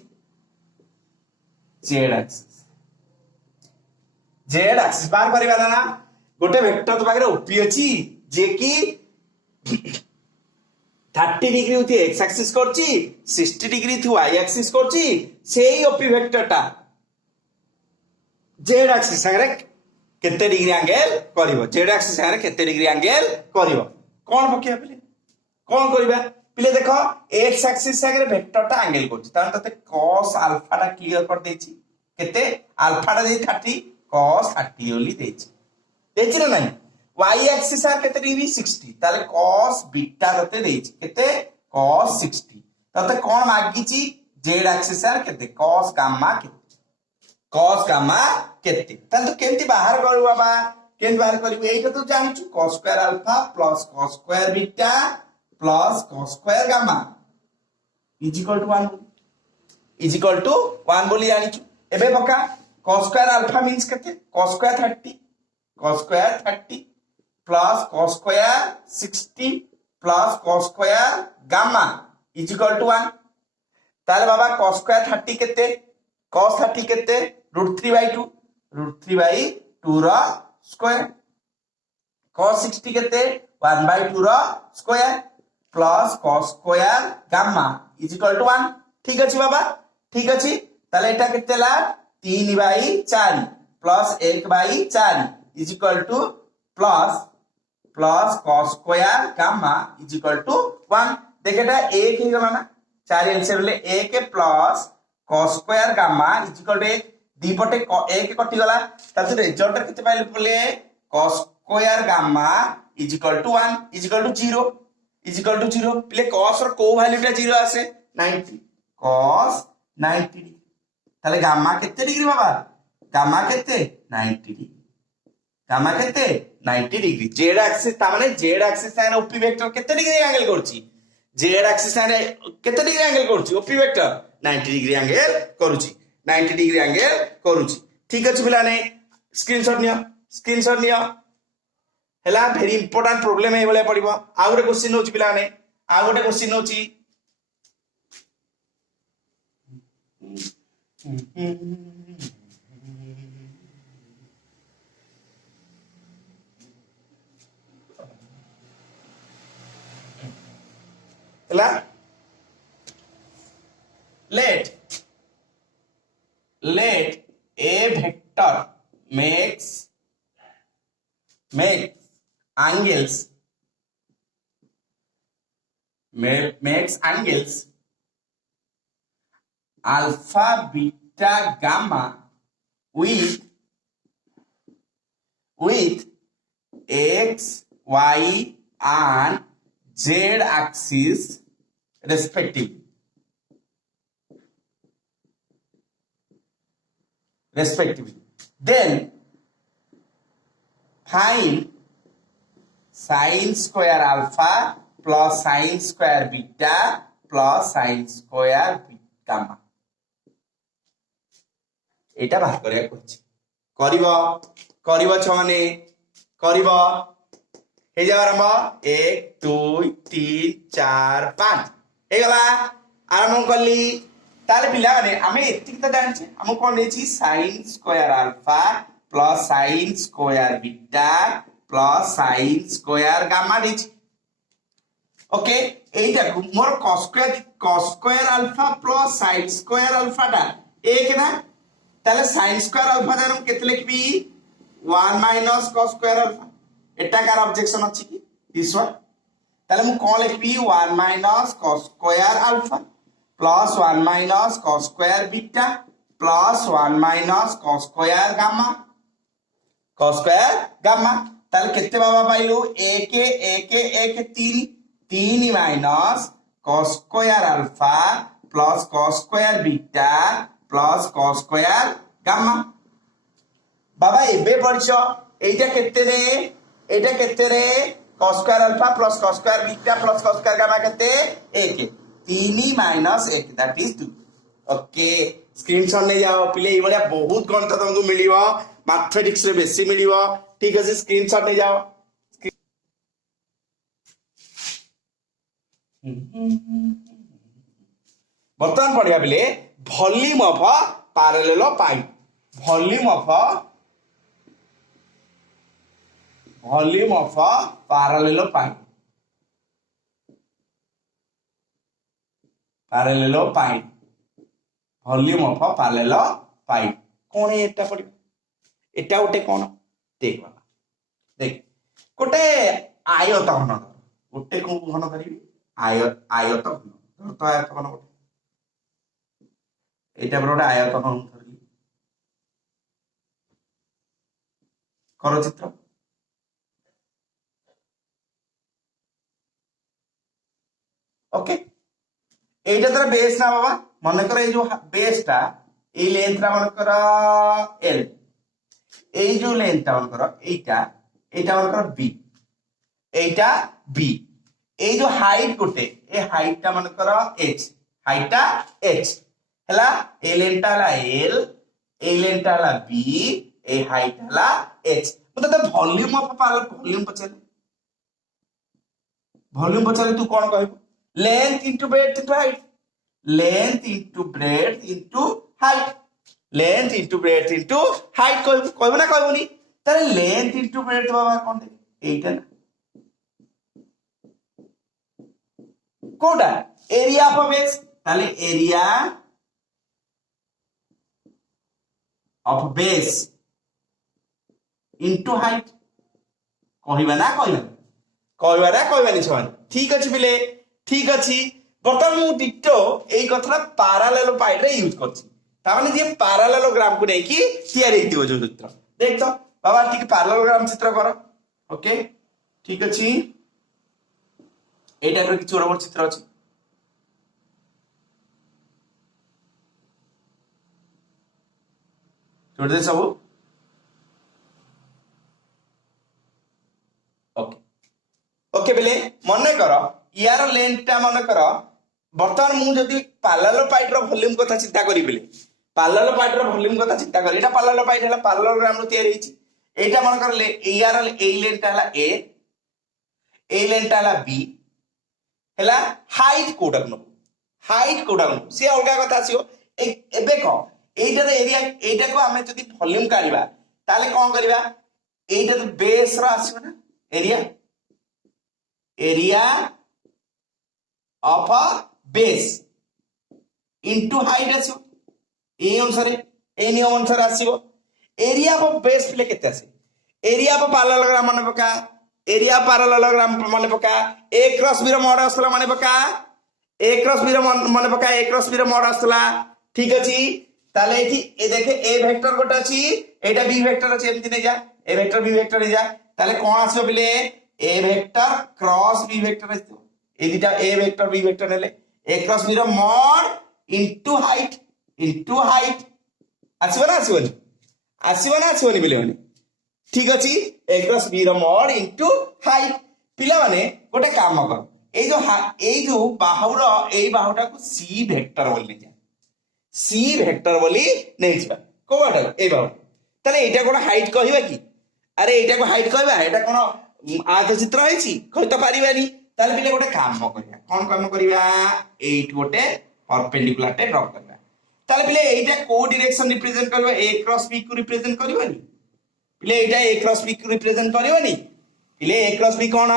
z axis बार परिबा ना गोटे vector तो पाखरे OP अछि जे की 30 degree उठी x axis करची 60 degree थु y एक्सिस करची सेही ओपी वेक्टरटा z एक्सिस संगे केते डिग्री एंगल करिवो z एक्सिस संगे केते डिग्री एंगल करिवो कोन पकिया पिले कोन करबा पिले देखो x एक्सिस संगे वेक्टरटा एंगल करची तान तते cos अल्फा टा क्लियर कर देची केते अल्फा टा दे 30 cos 30 ओली देची ना नहीं y एक्सिस आर केते डिग्री 60 ताले cos बीटा कते देछि केते cos 60 तते कोन मागिछि z एक्सिस आर केते cos गामा केते ताले तो केमति बाहर करू बाबा केमति बाहर करिवो एटा तो जानछु cos square alpha plus cos square beta plus cos square gamma is equal to 1 बोली जानिछु एबे पक्का cos स्क्वायर अल्फा मींस केते cos square 30 plus cos square 60 plus cos square gamma is equal to 1 ताले बाबा cos square 30 केते cos 30 केते √3/2 रो square cos 60 केते 1/2 रो square plus cos square gamma is equal to 1 ठीक अछि बाबा ठीक अछि ताले एटा केते ला 3/4 plus 1/4 is equal to plus cos square gamma is equal to 1 देखेटा 1 हे गला ना 4 एलसीएम ले 1 plus cos square gamma is equal to 1 दी पटे 1 कटि गला तार रिजल्ट केते पाइले बोले cos square gamma is equal to 1 is equal to 0 play cos रो को वैल्यूटा 0 आसे 90 cos 90 ताले gamma केते डिग्री बाबा gamma केते 90 डिग्री गामा केते 90 डिग्री z एक्सिस ता माने z एक्सिस साने ओपी वेक्टर केते डिग्री एंगल करछि z एक्सिस साने केते डिग्री एंगल करछि ओपी वेक्टर 90 डिग्री एंगल करूछि ठीक अछि पिलाने स्क्रीनशॉट नियो हला वेरी इंपोर्टेंट प्रॉब्लम हे बोले पड़िबो आ गोटे क्वेश्चन होछि पिलाने आ गोटे क्वेश्चन होछि let a vector makes angles alpha, beta, gamma with x, y, and z axis respectively. Then find sin square alpha plus sin square beta plus sin square gamma. এটা বাହାର କରିବାକୁ ଅଛି କରିବ ଛମାନେ କରିବ ହେଇଯାଉ ଆରମ୍ଭ 1 2 3 4 5 ହେଇଗଲା ଆରମ୍ଭ କଲି ତାହେଲେ ପିଲାମାନେ ଆମେ ଏତିକି ତ ଜାଣିଛେ ଆମକୁ କଣ ଦେଇଛି sin square alpha plus sin square beta plus sin square gamma ଦେଇଛି ओके এইটাକୁ মোর cos square alpha plus sin square alpha টা एक না তাহলে sin square alpha জানো কেতে লিখবি 1 minus cos square alpha এটা কার অবজেকশন আছে কি দিস ওয়ান তাহলে মু কোন লিখবি 1 minus cos square alpha plus 1 minus cos square beta plus 1 minus cos square gamma তাহলে কেতে বাবা পাইলু 1 3 minus cos square alpha plus cos square beta plus cos square gamma बाबा एबे पढ़छ एटा केते रे cos square alpha plus cos square beta plus cos square gamma केते 1 3 minus 1 that is 2 okay screenshot ले जाओ पिले ई बढिया बहुत गणित तुमको मिलिबो मैथमेटिक्स रे बेसी मिलिबो ठीक है स्क्रीनशॉट ले जाओ बर्तमान पढ़िया पिले volume of parallelepiped volume of parallelepiped volume of parallelepiped कौन है एटा पड़ी एटा उठे कौन देख गोटे आयत घन गोटे को घन करी आयत घन तो आयत घन गोटे एटा पर गोटे आयत घन धरली कर चित्र ओके এইটা তার বেস না বাবা মনে করো এই যে বেসটা এই লেন্থটা মনে করো এল এই যে লেন্থটা মনে করো এইটা মনে করো বি এইটা বি এই যে হাইট গোটে এই হাইটটা মনে করো এইচ হাইটটা এইচ হেলা এই লেন্থটা হলা এল এই লেন্থটা হলা বি এই হাইট হলা এইচ মতো তো ভলিউম অফ ভলিউম পচারে তু কোন কহিবু length into breadth into height length into breadth into height कहबो ना कहबोनी तारे length into breadth बाबा कोन दे एटा ना कोडा एरिया ऑफ बेस ताले area of base into height कहबा ना कहबानी छन ठीक अछि बिले ठीक अछि बर्तमान मु डिटो एई कथरा पैरेलल पाइप रे यूज करछि ता माने जे पैरेललोग्राम को नै कि तयारी हेतिबो जो चित्र देख तो बाबा ठीक पैरेललोग्राम चित्र कर ओके ठीक अछि एई टाइप रे कि चोरबोर चित्र अछि जोड़ दे सब ओके ओके बेले मने करो यार लेंथटा मन कर बर्तमान मु जदि पैरेलल पाइप रो वॉल्यूम कथा चिंता करी बेले पैरेलल पाइप रो वॉल्यूम कथा चिंता करी एटा पैरेलल पाइप हला पैरेललोग्राम रो तयारी हिची एटा मन कर ले यार ए लेंथटा हला ए लेंथटा हला बी हला हाइट कोडा नो से अलगा कथा आसीओ एबे को एटा रे एरिया एटा को हमें जदि वॉल्यूम काढिबा ताले कोन करबा एटा तो बेस रो आसीओ ना area of a base into height आसो ए अनुसार ए नियम अनुसार आसीबो एरिया ऑफ बेस पिले केते आसे एरिया ऑफ पैरेललोग्राम मन पका एरिया पैरेललोग्राम मन पका ए क्रॉस बी रो मॉड आसला मन पका ए क्रॉस बी रो मन पका ए क्रॉस बी रो मॉड आसला ठीक अछि ताले एठी ए देखे ए वेक्टर गोटे अछि एटा बी वेक्टर अछि एमति नै जा ए वेक्टर बी वेक्टर नै जा ताले कोन आसीबो पिले A vector cross B vector आसीबो A दिटा A vector B vector हेले ए क्रॉस बी रो मॉड इनटू हाइट आसीबो ना आसीबोनी पिले माने ठीक अछि ए क्रॉस बी रो मॉड इनटू हाइट पिला माने गोटे काम कर ए जो बाहुर ए बाहुटा को सी वेक्टर बोलले जा सी वेक्टर बोली नहीं छिबा कोबाटा ए बाहु ताले एटा कोन हाइट कहबा की अरे एटा को हाइट कहबा एटा कोन आध चित्र होईची कहि तो परिबानी ताले पिले गोटे काम करिया कोन काम करिया एट गोटे परपेंडिकुलर टे ड्रॉ करबा ताले पिले एटा को डायरेक्शन रिप्रेजेंट करबा ए क्रॉस बी को रिप्रेजेंट करबानी पिले एटा ए क्रॉस बी को रिप्रेजेंट करबानी पिले ए क्रॉस बी कोन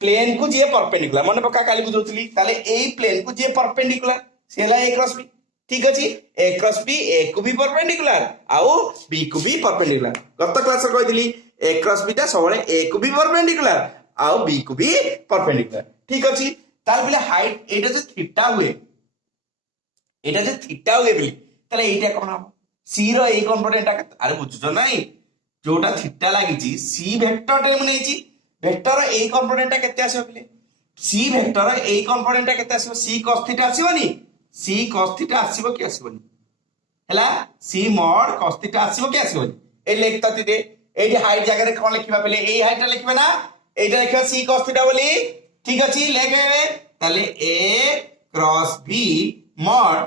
प्लेन को जे परपेंडिकुलर मन पक्का काली बुझौतली ताले ए प्लेन को जे परपेंडिकुलर सेला ए क्रॉस बी ठीक अछि ए क्रॉस बी ए को भी परपेंडिकुलर आउ बी को भी परपेंडिकुलर गत क्लास रे कहि दिली ए क्रॉस बी ता सबले ए को भी परपेंडिकुलर आउ बी को भी परपेंडिकुलर ठीक अछि तार बिले हाइट एटा जे थीटा हुए बिली ताले एटा कोन हो सी रो ए कंपोनेंट अरे बुझछो नाही जोटा थीटा लागि छी सी वेक्टर टे मने छी वेक्टर ए कंपोनेंट केते आसीबो बिले सी वेक्टर ए कंपोनेंट केते आसीबो सी cos थीटा आसीबोनी सी cos थीटा आसीबो कि आसीबोनी हला सी mod cos थीटा आसीबो कि आसीबोनी ए लेखता तिते एठी हाइट जगह रे कोन लिखिबा पले ए हाइट लिखबे ना एटा लिखबा सी cos थीटा बोली ठीक अछि लेखेबे ताले A cross B mod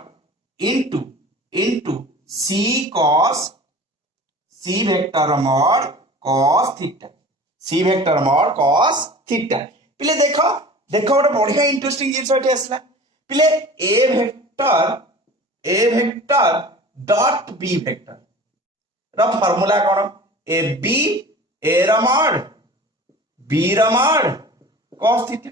into C cos C vector mod cos theta C vector mod cos theta पिले देखो गोटे बढ़िया इंटरेस्टिंग जिंस एठी आसला पिले A vector dot B vector रा फार्मूला कोन ए बी ए रा mod बी रा mod cos थीटा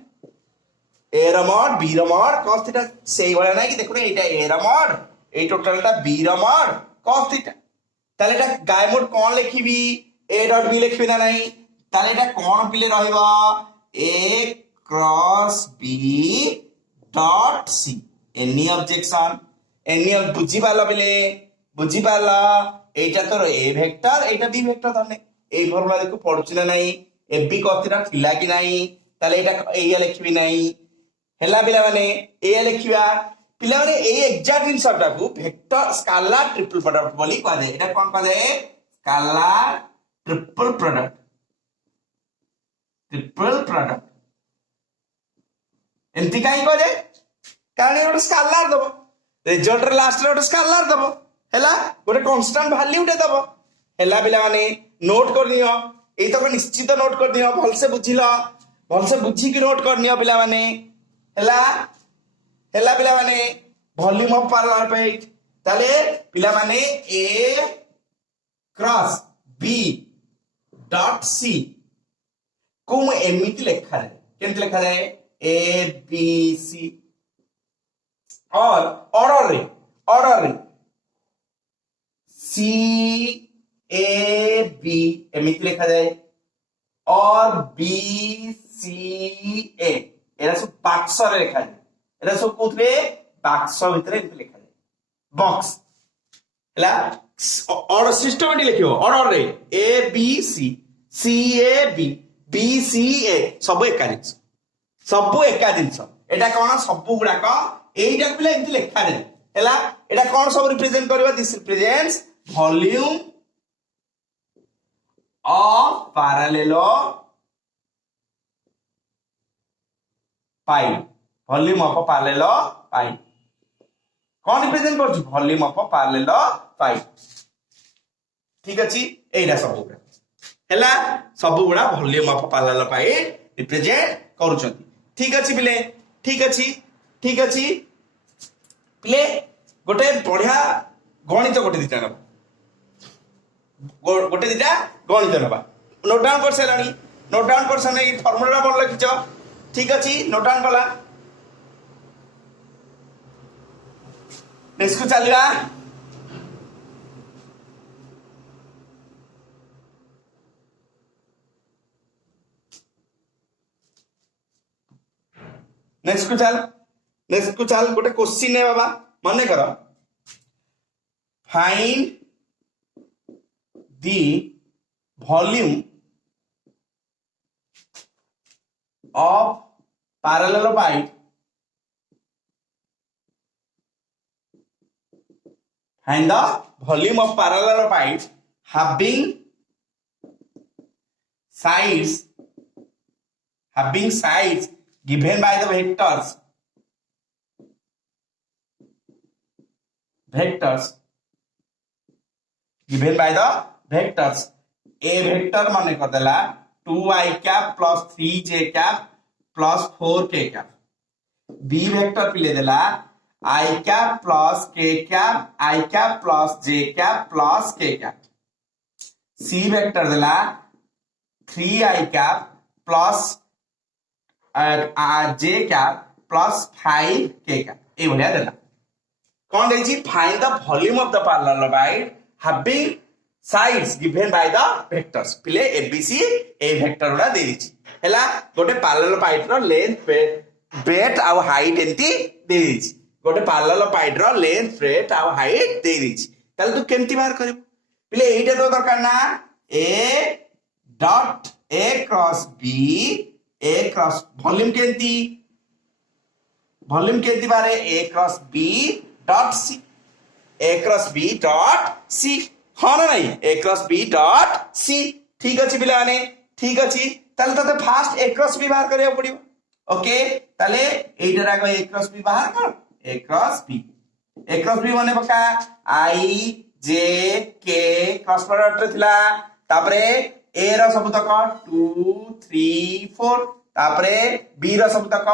ए रा mod बी रा mod cos थीटा सेही वाला ना कि देखो एटा ए रा mod ए टोटलटा बी रा mod cos थीटा ताले एटा गाय मोड कोन लिखिबी ए डॉट बी लिखबी ना नहीं ताले एटा कोन पिले रहइबा A cross B dot C any objection any बुझी पाला एटा तो ए वेक्टर एटा बी वेक्टर धरने ए फॉर्मूला देखो पढुछ ना नहीं ए बी cos थीटा थिला कि नहीं ताले एटा ए लिखबी नहीं हेला पिला माने ए लिखिबा पिला माने ए एग्जैक्ट इनसर्टा को वेक्टर स्केलर ट्रिपल प्रोडक्ट बोली कह दे एटा कोन कह दे स्केलर ट्रिपल प्रोडक्ट एंती काई कह दे कारण गोटे स्केलर दबो रिजल्ट रे लास्ट रे गोटे स्केलर दबो हैला गोटे कांस्टेंट वैल्यू दे दबो हैला पिला माने नोट कर नियो एई तो निश्चित नोट कर दियो भलसे बुझी कि नोट कर नियो पिला माने हैला पिला माने वॉल्यूम ऑफ पैरेलल पेज ताले पिला माने ए क्रॉस बी डॉट सी को एमिति लिखा है केमति लिखा है ए बी सी और ऑर्डर रे सी ए बी एमिति लिखा जाए और बी सी ए एरा सब बाक्स रे लिखा जाए एरा सब कोथरे बाक्स भितरे एमिति लिखा जाए बॉक्स हला ऑर्डर सिस्टमेटिक लिखियो ऑर्डर रे ए बी सी ए बी सी ए सब एका जिंस एटा कोन सब गुडा का एटा पिले एमिति लिखा जाए हला एटा कोन सब रिप्रेजेंट करबा this represents volume of parallelepiped volume of parallelepiped कौन रिप्रेजेंट कर वॉल्यूम ऑफ पैरेलल पाइप ठीक अछि एटा सब गुडा हला सब गुडा volume of parallelepiped represent करूछंती ठीक अछि पिले ठीक अछि पिले गोटे बढ़िया गणित गोटे दिटा नबा गोटे दिटा गणित नबा नोट डाउन कर सलानी नोट डाउन कर सने फार्मूला बोल लिखिछ ठीक अछि नोट डाउन कला नेक्स्ट को चलिबा नेक्स्ट को चल गोटे क्वेश्चन है बाबा मन कर find the volume of parallel pipe and the volume of parallel pipe having sides given by the vectors given by the vectors a vector माने कर देला 2i cap plus 3j cap plus 4k cap b vector पिले देला I cap plus k cap I cap plus j cap plus k cap C vector देला 3i cap plus j cap plus 5k cap ए भलिया देला कौन देछि find the volume of the parallel pipe having sides given by the vectors पिले abc a vector उडा दे दिछि हैला गोटे parallel pipe रो length breadth और height एंती दे दिछि गोटे parallel pipe रो length breadth आ height दे दिछि ताले तू केमती बाहर करबो पिले एटा तो दरकार ना a dot a cross b a cross volume केंती बारे a cross b dot c a cross b dot c हां ना नहीं a cross b dot c ठीक अछि पिले माने ठीक अछि ताले तते फास्ट a क्रॉस b बाहर करियो पड़ियो ओके ताले एटा रागो a क्रॉस b बाहर कर a cross b माने पका i j k cross product थिला तापरे a रो सब तक 2 3 4 तापरे b रो सब तक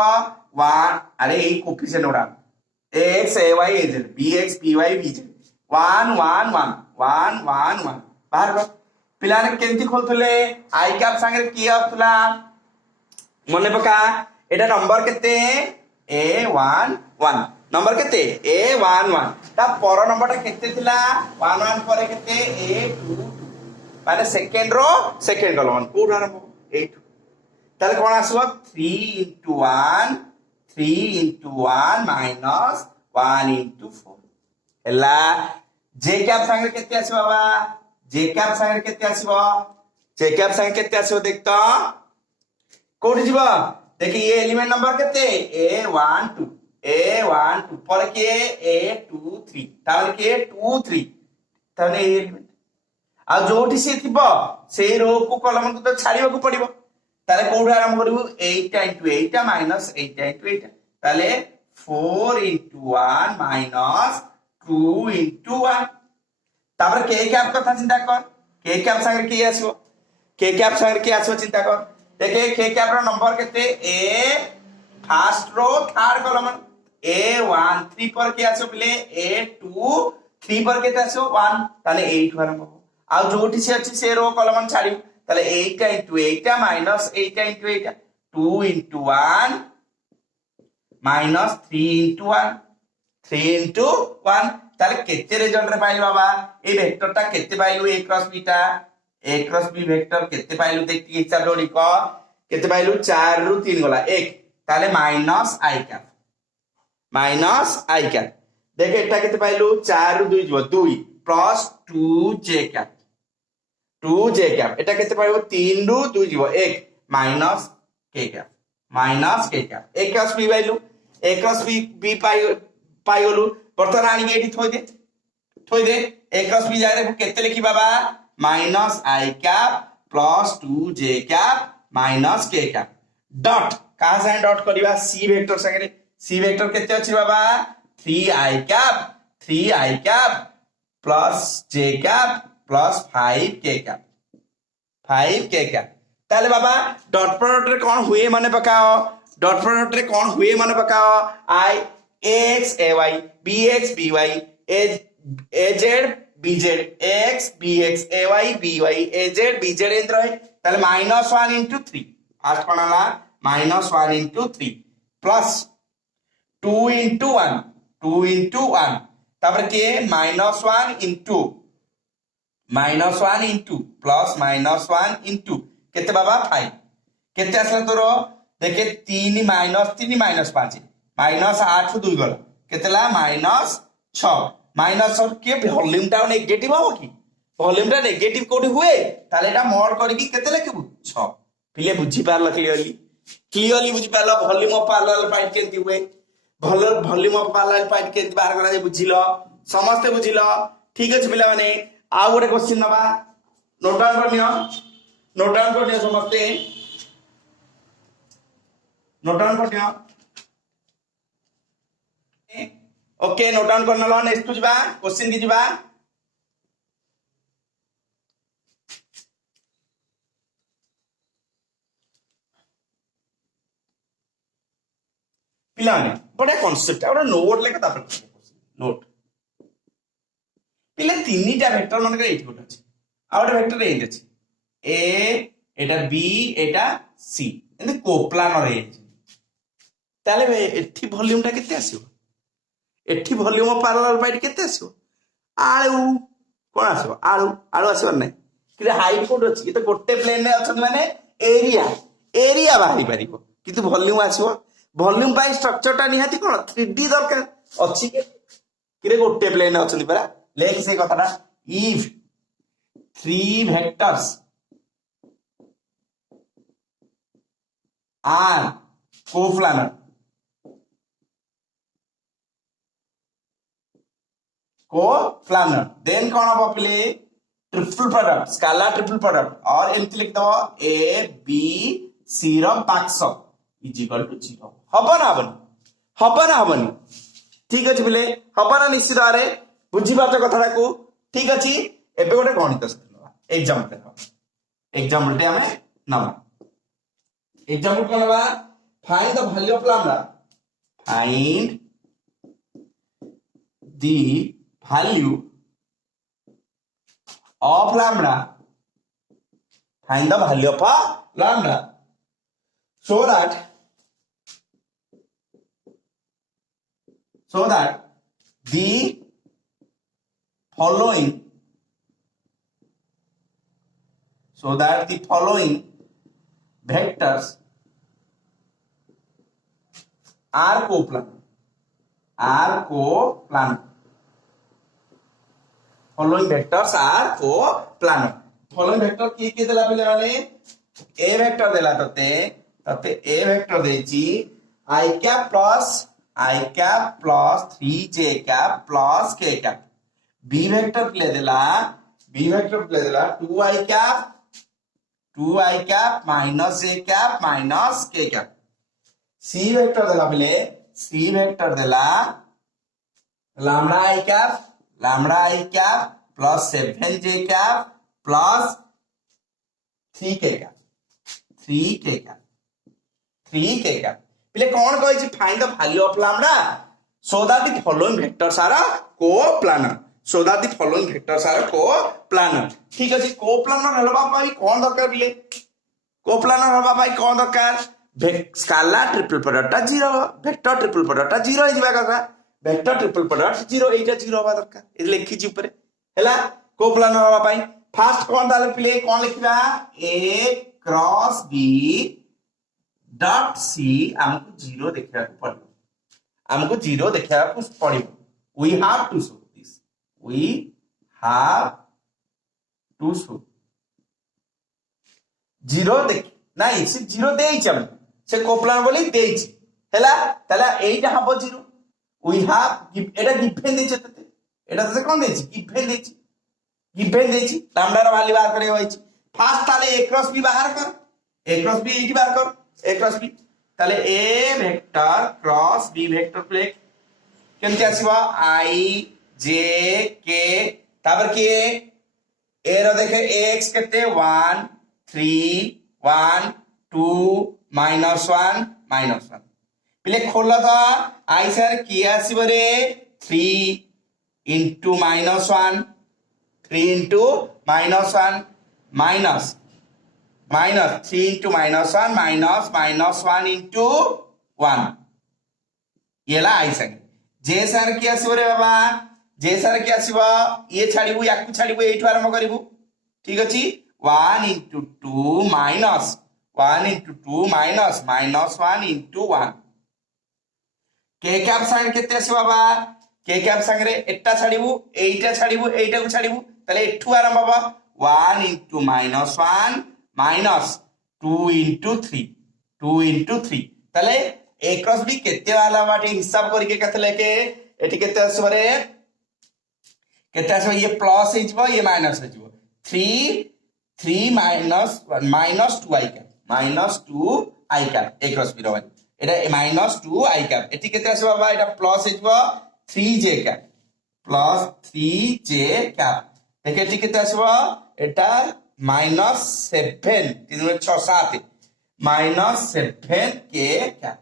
1 अरे ए कोफिशिएंट उडा x a y a z b x p y b z 1 1 1 1 1 1 बाहर कर पिलाने केंती खोलथले i कैप संगे की आथला मने पका एटा नंबर केते a1 1 नंबर केते a11 ता पर नंबर ता केते थिला 11 परे केते a22 माने सेकंड रो सेकंड कॉलम को आरंभ 8 ताले कोन आसबो 3 into 1 minus 1 into 4 हला j कैप संगे केते आसी बाबा j कैप संगे केते आसीबो देखतो कोठी जीवा देखि ये एलिमेंट नंबर केते a12 पर के a23 ताले के 23 ताले एलिमेंट आ जोठी से थिबो से रो को कॉलम को तो छाड़िबा को पड़िबो ताले कोठ आरंभ करिवो 8 into 8 minus 8 into 8 ताले 4 into 1 minus 2 into 1 तापर के कैप कथा चिंता कर के कैप संगे के आसो चिंता कर देखे के कैप रो नंबर केते a first row third column a13 पर के आसो पिले a23 पर के आसो 1 ताले 8 आरंभ हो आ जोठी से अछि से रो कॉलम छाडी ताले 8 into 8 minus 8 into 8 2 into 1 minus 3 into 1 3 into 1 ताले केते रिजल्ट रे पाइल बाबा ए वेक्टर ता केते पाइलु a क्रॉस b वेक्टर केते पाइलु देख हिसाब जोडी को केते पाइलु 4 रु 3 गला 1 ताले माइनस i कैप देखे एटा केते पाइलु 4 रु 2 जीव 2 प्लस 2j कैप एटा केते पाइबो 3 रु 2 जीव 1 minus k cap a cross b पाइलु a क्रॉस b पाइगलु बर्तन आनी के एठी थोइ दे a क्रॉस b जाय रे केते लिखि बाबा minus i cap plus 2j cap minus k cap dot कहां से डॉट करिवा c वेक्टर संगे c वेक्टर केते अछि बाबा 3i cap plus j cap plus 5k cap ताले बाबा डॉट प्रोडक्ट रे कोन हुए माने पकाओ i x ay bx by az bz x bx ay by az bz and रहे ताले -1 into 3 फर्स्ट कोन आला -1 into 3 प्लस 2 into 1 तापर के -1 into प्लस -1 into केते बाबा 5 केते आसला तोरो देखे 3 -3 -5 -8 2 गला केतेला -6 -6 के वॉल्यूम टा नेगेटिव हो कि वॉल्यूम टा नेगेटिव कोडी हुए ताले एटा मोड करके केते लिखबू 6 पिले बुझी पारला क्लियरली बुझी पारला वॉल्यूम ऑफ पैरेलल पाइप केंती हुए वॉल्यूम ऑफ पैरेलल पाइप केंती बाहर करा बुझिलो समस्त बुझिलो ठीक अछि पिला माने आ गोटे क्वेश्चन नबा नोट डाउन कर नियो समस्त नोट डाउन कर नियो ओके नोट डाउन करना लो नेक्स्ट को जिबा क्वेश्चन की जिबा पिलाने बड़ा कांसेप्ट है नोट लेके तापर नोट पिले तीनटा वेक्टर मन करे एठी गोटे अछि आ गोटे वेक्टर एठी अछि ए एटा B Etah C and coplanar ए ताले एठी वॉल्यूम टा केते आसीबो एठी वॉल्यूम ऑफ पैरेलल पाइप केते आसीबो आळू कोन आसीबो आळू आळू आसीबो नै कि हाइट कोड अछि ये तो गोटे प्लेन में अछि माने एरिया बाहरी परिबो किंतु वॉल्यूम आसीबो वॉल्यूम बाय स्ट्रक्चर टा निहाती कोन 3D दरकार अछि कि गोटे प्लेन अछि परा लेख से कथाटा if 3 vectors are coplanar then कौन हम अपने triple product scalar triple product और एमती लिख दो A B C row parts is equal to 0 हबो ना हबनी ठीक अछि बिले हबो ना निश्चित आरे बुझी बात कथाटा को ठीक अछि एबे गोटे गणित एग्जांपल टे हमें नबा एग्जांपल कोन बा find the value of lambda find the value of lambda find the value of lambda so that the following vectors are coplanar following vectors are coplanar following vector की देला पहले वाले a vector देला तते a vector देची i cap plus 3j cap plus k cap b vector ले देला 2i cap minus j cap minus k cap c vector देला पहले c vector देला lambda i cap plus 7j cap plus 3k cap पहले कौन कहि find the value of lambda so that the following vectors are coplanar ठीक अछि coplanar Halba पाई कौन दरकार बिले कोप्लानर हलबा पाई कौन दरकार scalar triple product 0 vector triple product 0 हे जिबा कथा वेक्टर ट्रिपल प्रोडक्ट 0 एटा 0 होबा दरकार ए लिखि छि ऊपर हैला कोप्लानर होबा पाई फर्स्ट कोन दाले प्ले कोन लिखिबा a cross b dot c हमको 0 देखिया को पड़िबो we have to show 0 देख नाही से 0 देई हम से कोप्लानर बोली देई छि हैला तला एटा हबो 0 we have एटा गिवन देछि तते एटा तते कोन देछि गिवन देछि लैम्डा रो वैल्यू बाहर करे होई छि फर्स्ट ताले a क्रॉस b बाहर कर a क्रॉस b एठी बाहर कर a क्रॉस b ताले a vector cross b vector प्ले केमति आसीबा i j k तापर के a रो देखे x केते 1 3 1 2 -1 पिले खोला था आई सर की आसीबो रे 3 into -1 3 into -1 minus 3 into -1 minus -1 into 1 येला आई सके जे सर की आसीबो रे बाबा जे सर की आसीबो ये छाड़ीबू याकू छाड़ीबू एठू आरंभ करिबू ठीक अछि 1 into 2 minus 1 into 2 minus minus 1 into 1 k cap संगे केते आसी बाबा k cap संगे एटा छाड़िबू एटा छाड़िबू एटा को छाड़िबू तले एठू आरंभ बाबा 1 into minus 1 minus 2 into 3 2 into 3 तले a cross b केते वाला बाटे हिसाब करके केते लेके एठी केते आसो रे केते आसो ये प्लस हे जबो ये माइनस हे जबो 3 minus 1 minus 2 i cap minus 2 i cap a cross b रो এটা minus 2 i cap এটি কেতে আসবে বাবা এটা প্লাস হইব 3j cap plus 3j cap দেখে এটি কেতে আসবে এটা minus 7 3 6 7 minus 7k cap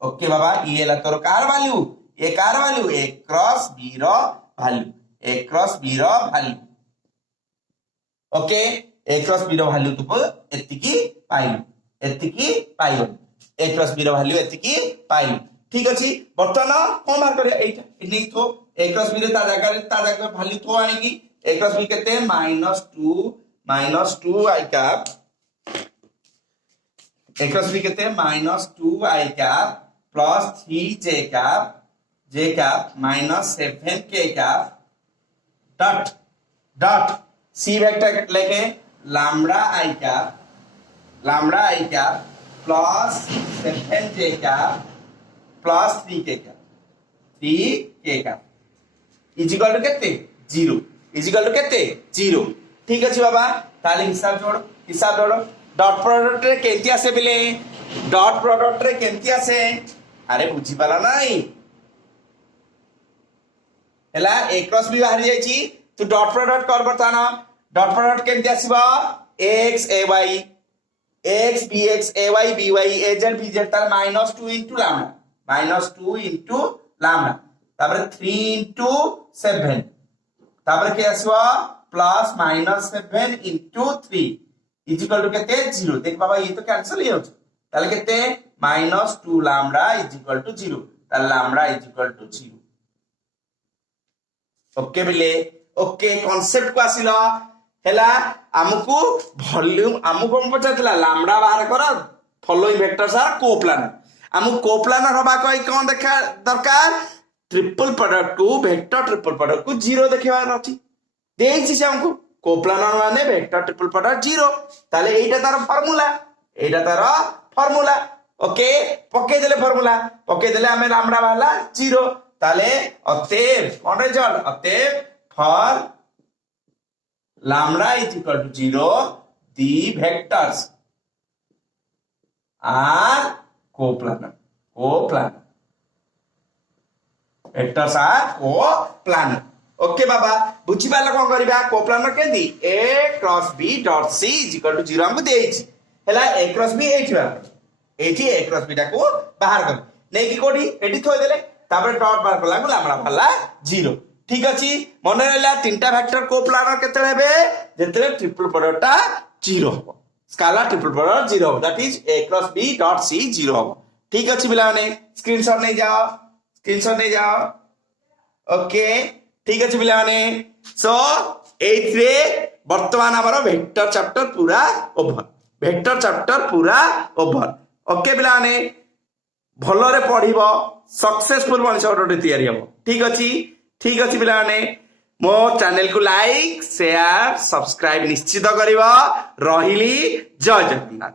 okay बाबा ये ला तोर कार वैल्यू ये कार वैल्यू a cross b रो वैल्यू a cross b रो value okay a cross b रो वैल्यू तो एतिकी पाइलो a cross b रो वैल्यू एतिकी पाइलो ठीक अछि वर्तमान कोन मार करे एटा इनी तो a cross b रे ता जगह वैल्यू तो आनी a cross b केते -2 i cap a cross b केते -2 i cap plus 3j cap minus 7k cap dot c vector लेके lambda i cap plus 7j cap plus 3k cap is equal to केते 0 is equal to केते 0 ठीक अछि बाबा ताले हिसाब जोड़ो dot product रे केंती आसे बिले डॉट प्रोडक्ट रे केंती आसे अरे बुझी पाला नाही हला a cross b बाहर जाईची तू डॉट प्रोडक्ट कर बर्ताना डॉट प्रोडक्ट केंती आसीबा x ay x bx ay by az bz तार -2 into lambda तापर 3 into 7 तापर के आसीबा plus -7 into 3 is equal to केते 0 देख बाबा ये तो कैंसिल हो जाउ ताले केते -2 लैम्बडा इज इक्वल टू 0 ताले lambda is equal to 0 okay बिले ओके कांसेप्ट को आसिलो हैला हमकु वॉल्यूम हमकु हम पचातला लैम्बडा बाहर कर फॉलोइंग वेक्टर्स आर कोप्लानर हमकु कोप्लानर होबा कोई कोन देखा दरकार ट्रिपल प्रोडक्ट को वेक्टर ट्रिपल प्रोडक्ट को 0 देखेबार अछि देछि से हमकु कोप्लानर माने वेक्टर ट्रिपल प्रोडक्ट 0 ताले एटा तार फार्मूला ओके पके देले हमें लैम्बडा वाला 0 ताले अतएव कोन रिजल्ट अतएव for lambda is equal to 0 the vectors are coplanar vectors are coplanar okay बाबा बुझी पाला कोन करबा कोप्लानर केंदी a cross b dot c is equal to 0 हमको देछि हैला a cross b एठी बाहर एठी a cross b टा को बाहर कर नै कि कोडी एठी थोय देले तापर डॉट बाहर करला लैम्बडा वाला 0 ठीक अछि मन रहला तीनटा वेक्टर कोप्लानर केते हेबे जेते ट्रिपल प्रोडक्ट टा 0 हो स्केलर ट्रिपल प्रोडक्ट 0 हो that is a cross b dot c 0 हो ठीक अछि बिला माने स्क्रीनशॉट नै जाओ ओके ठीक अछि बिला माने सो एथरे वर्तमान हमर वेक्टर चैप्टर पूरा ओवर ओके बिला माने भलो रे पढिबो सक्सेसफुल मनिष ओटे तयारी हो ठीक अछि बिला माने मो चैनल को लाइक शेयर सब्सक्राइब निश्चित करिवो रहिली जय जगन्नाथ।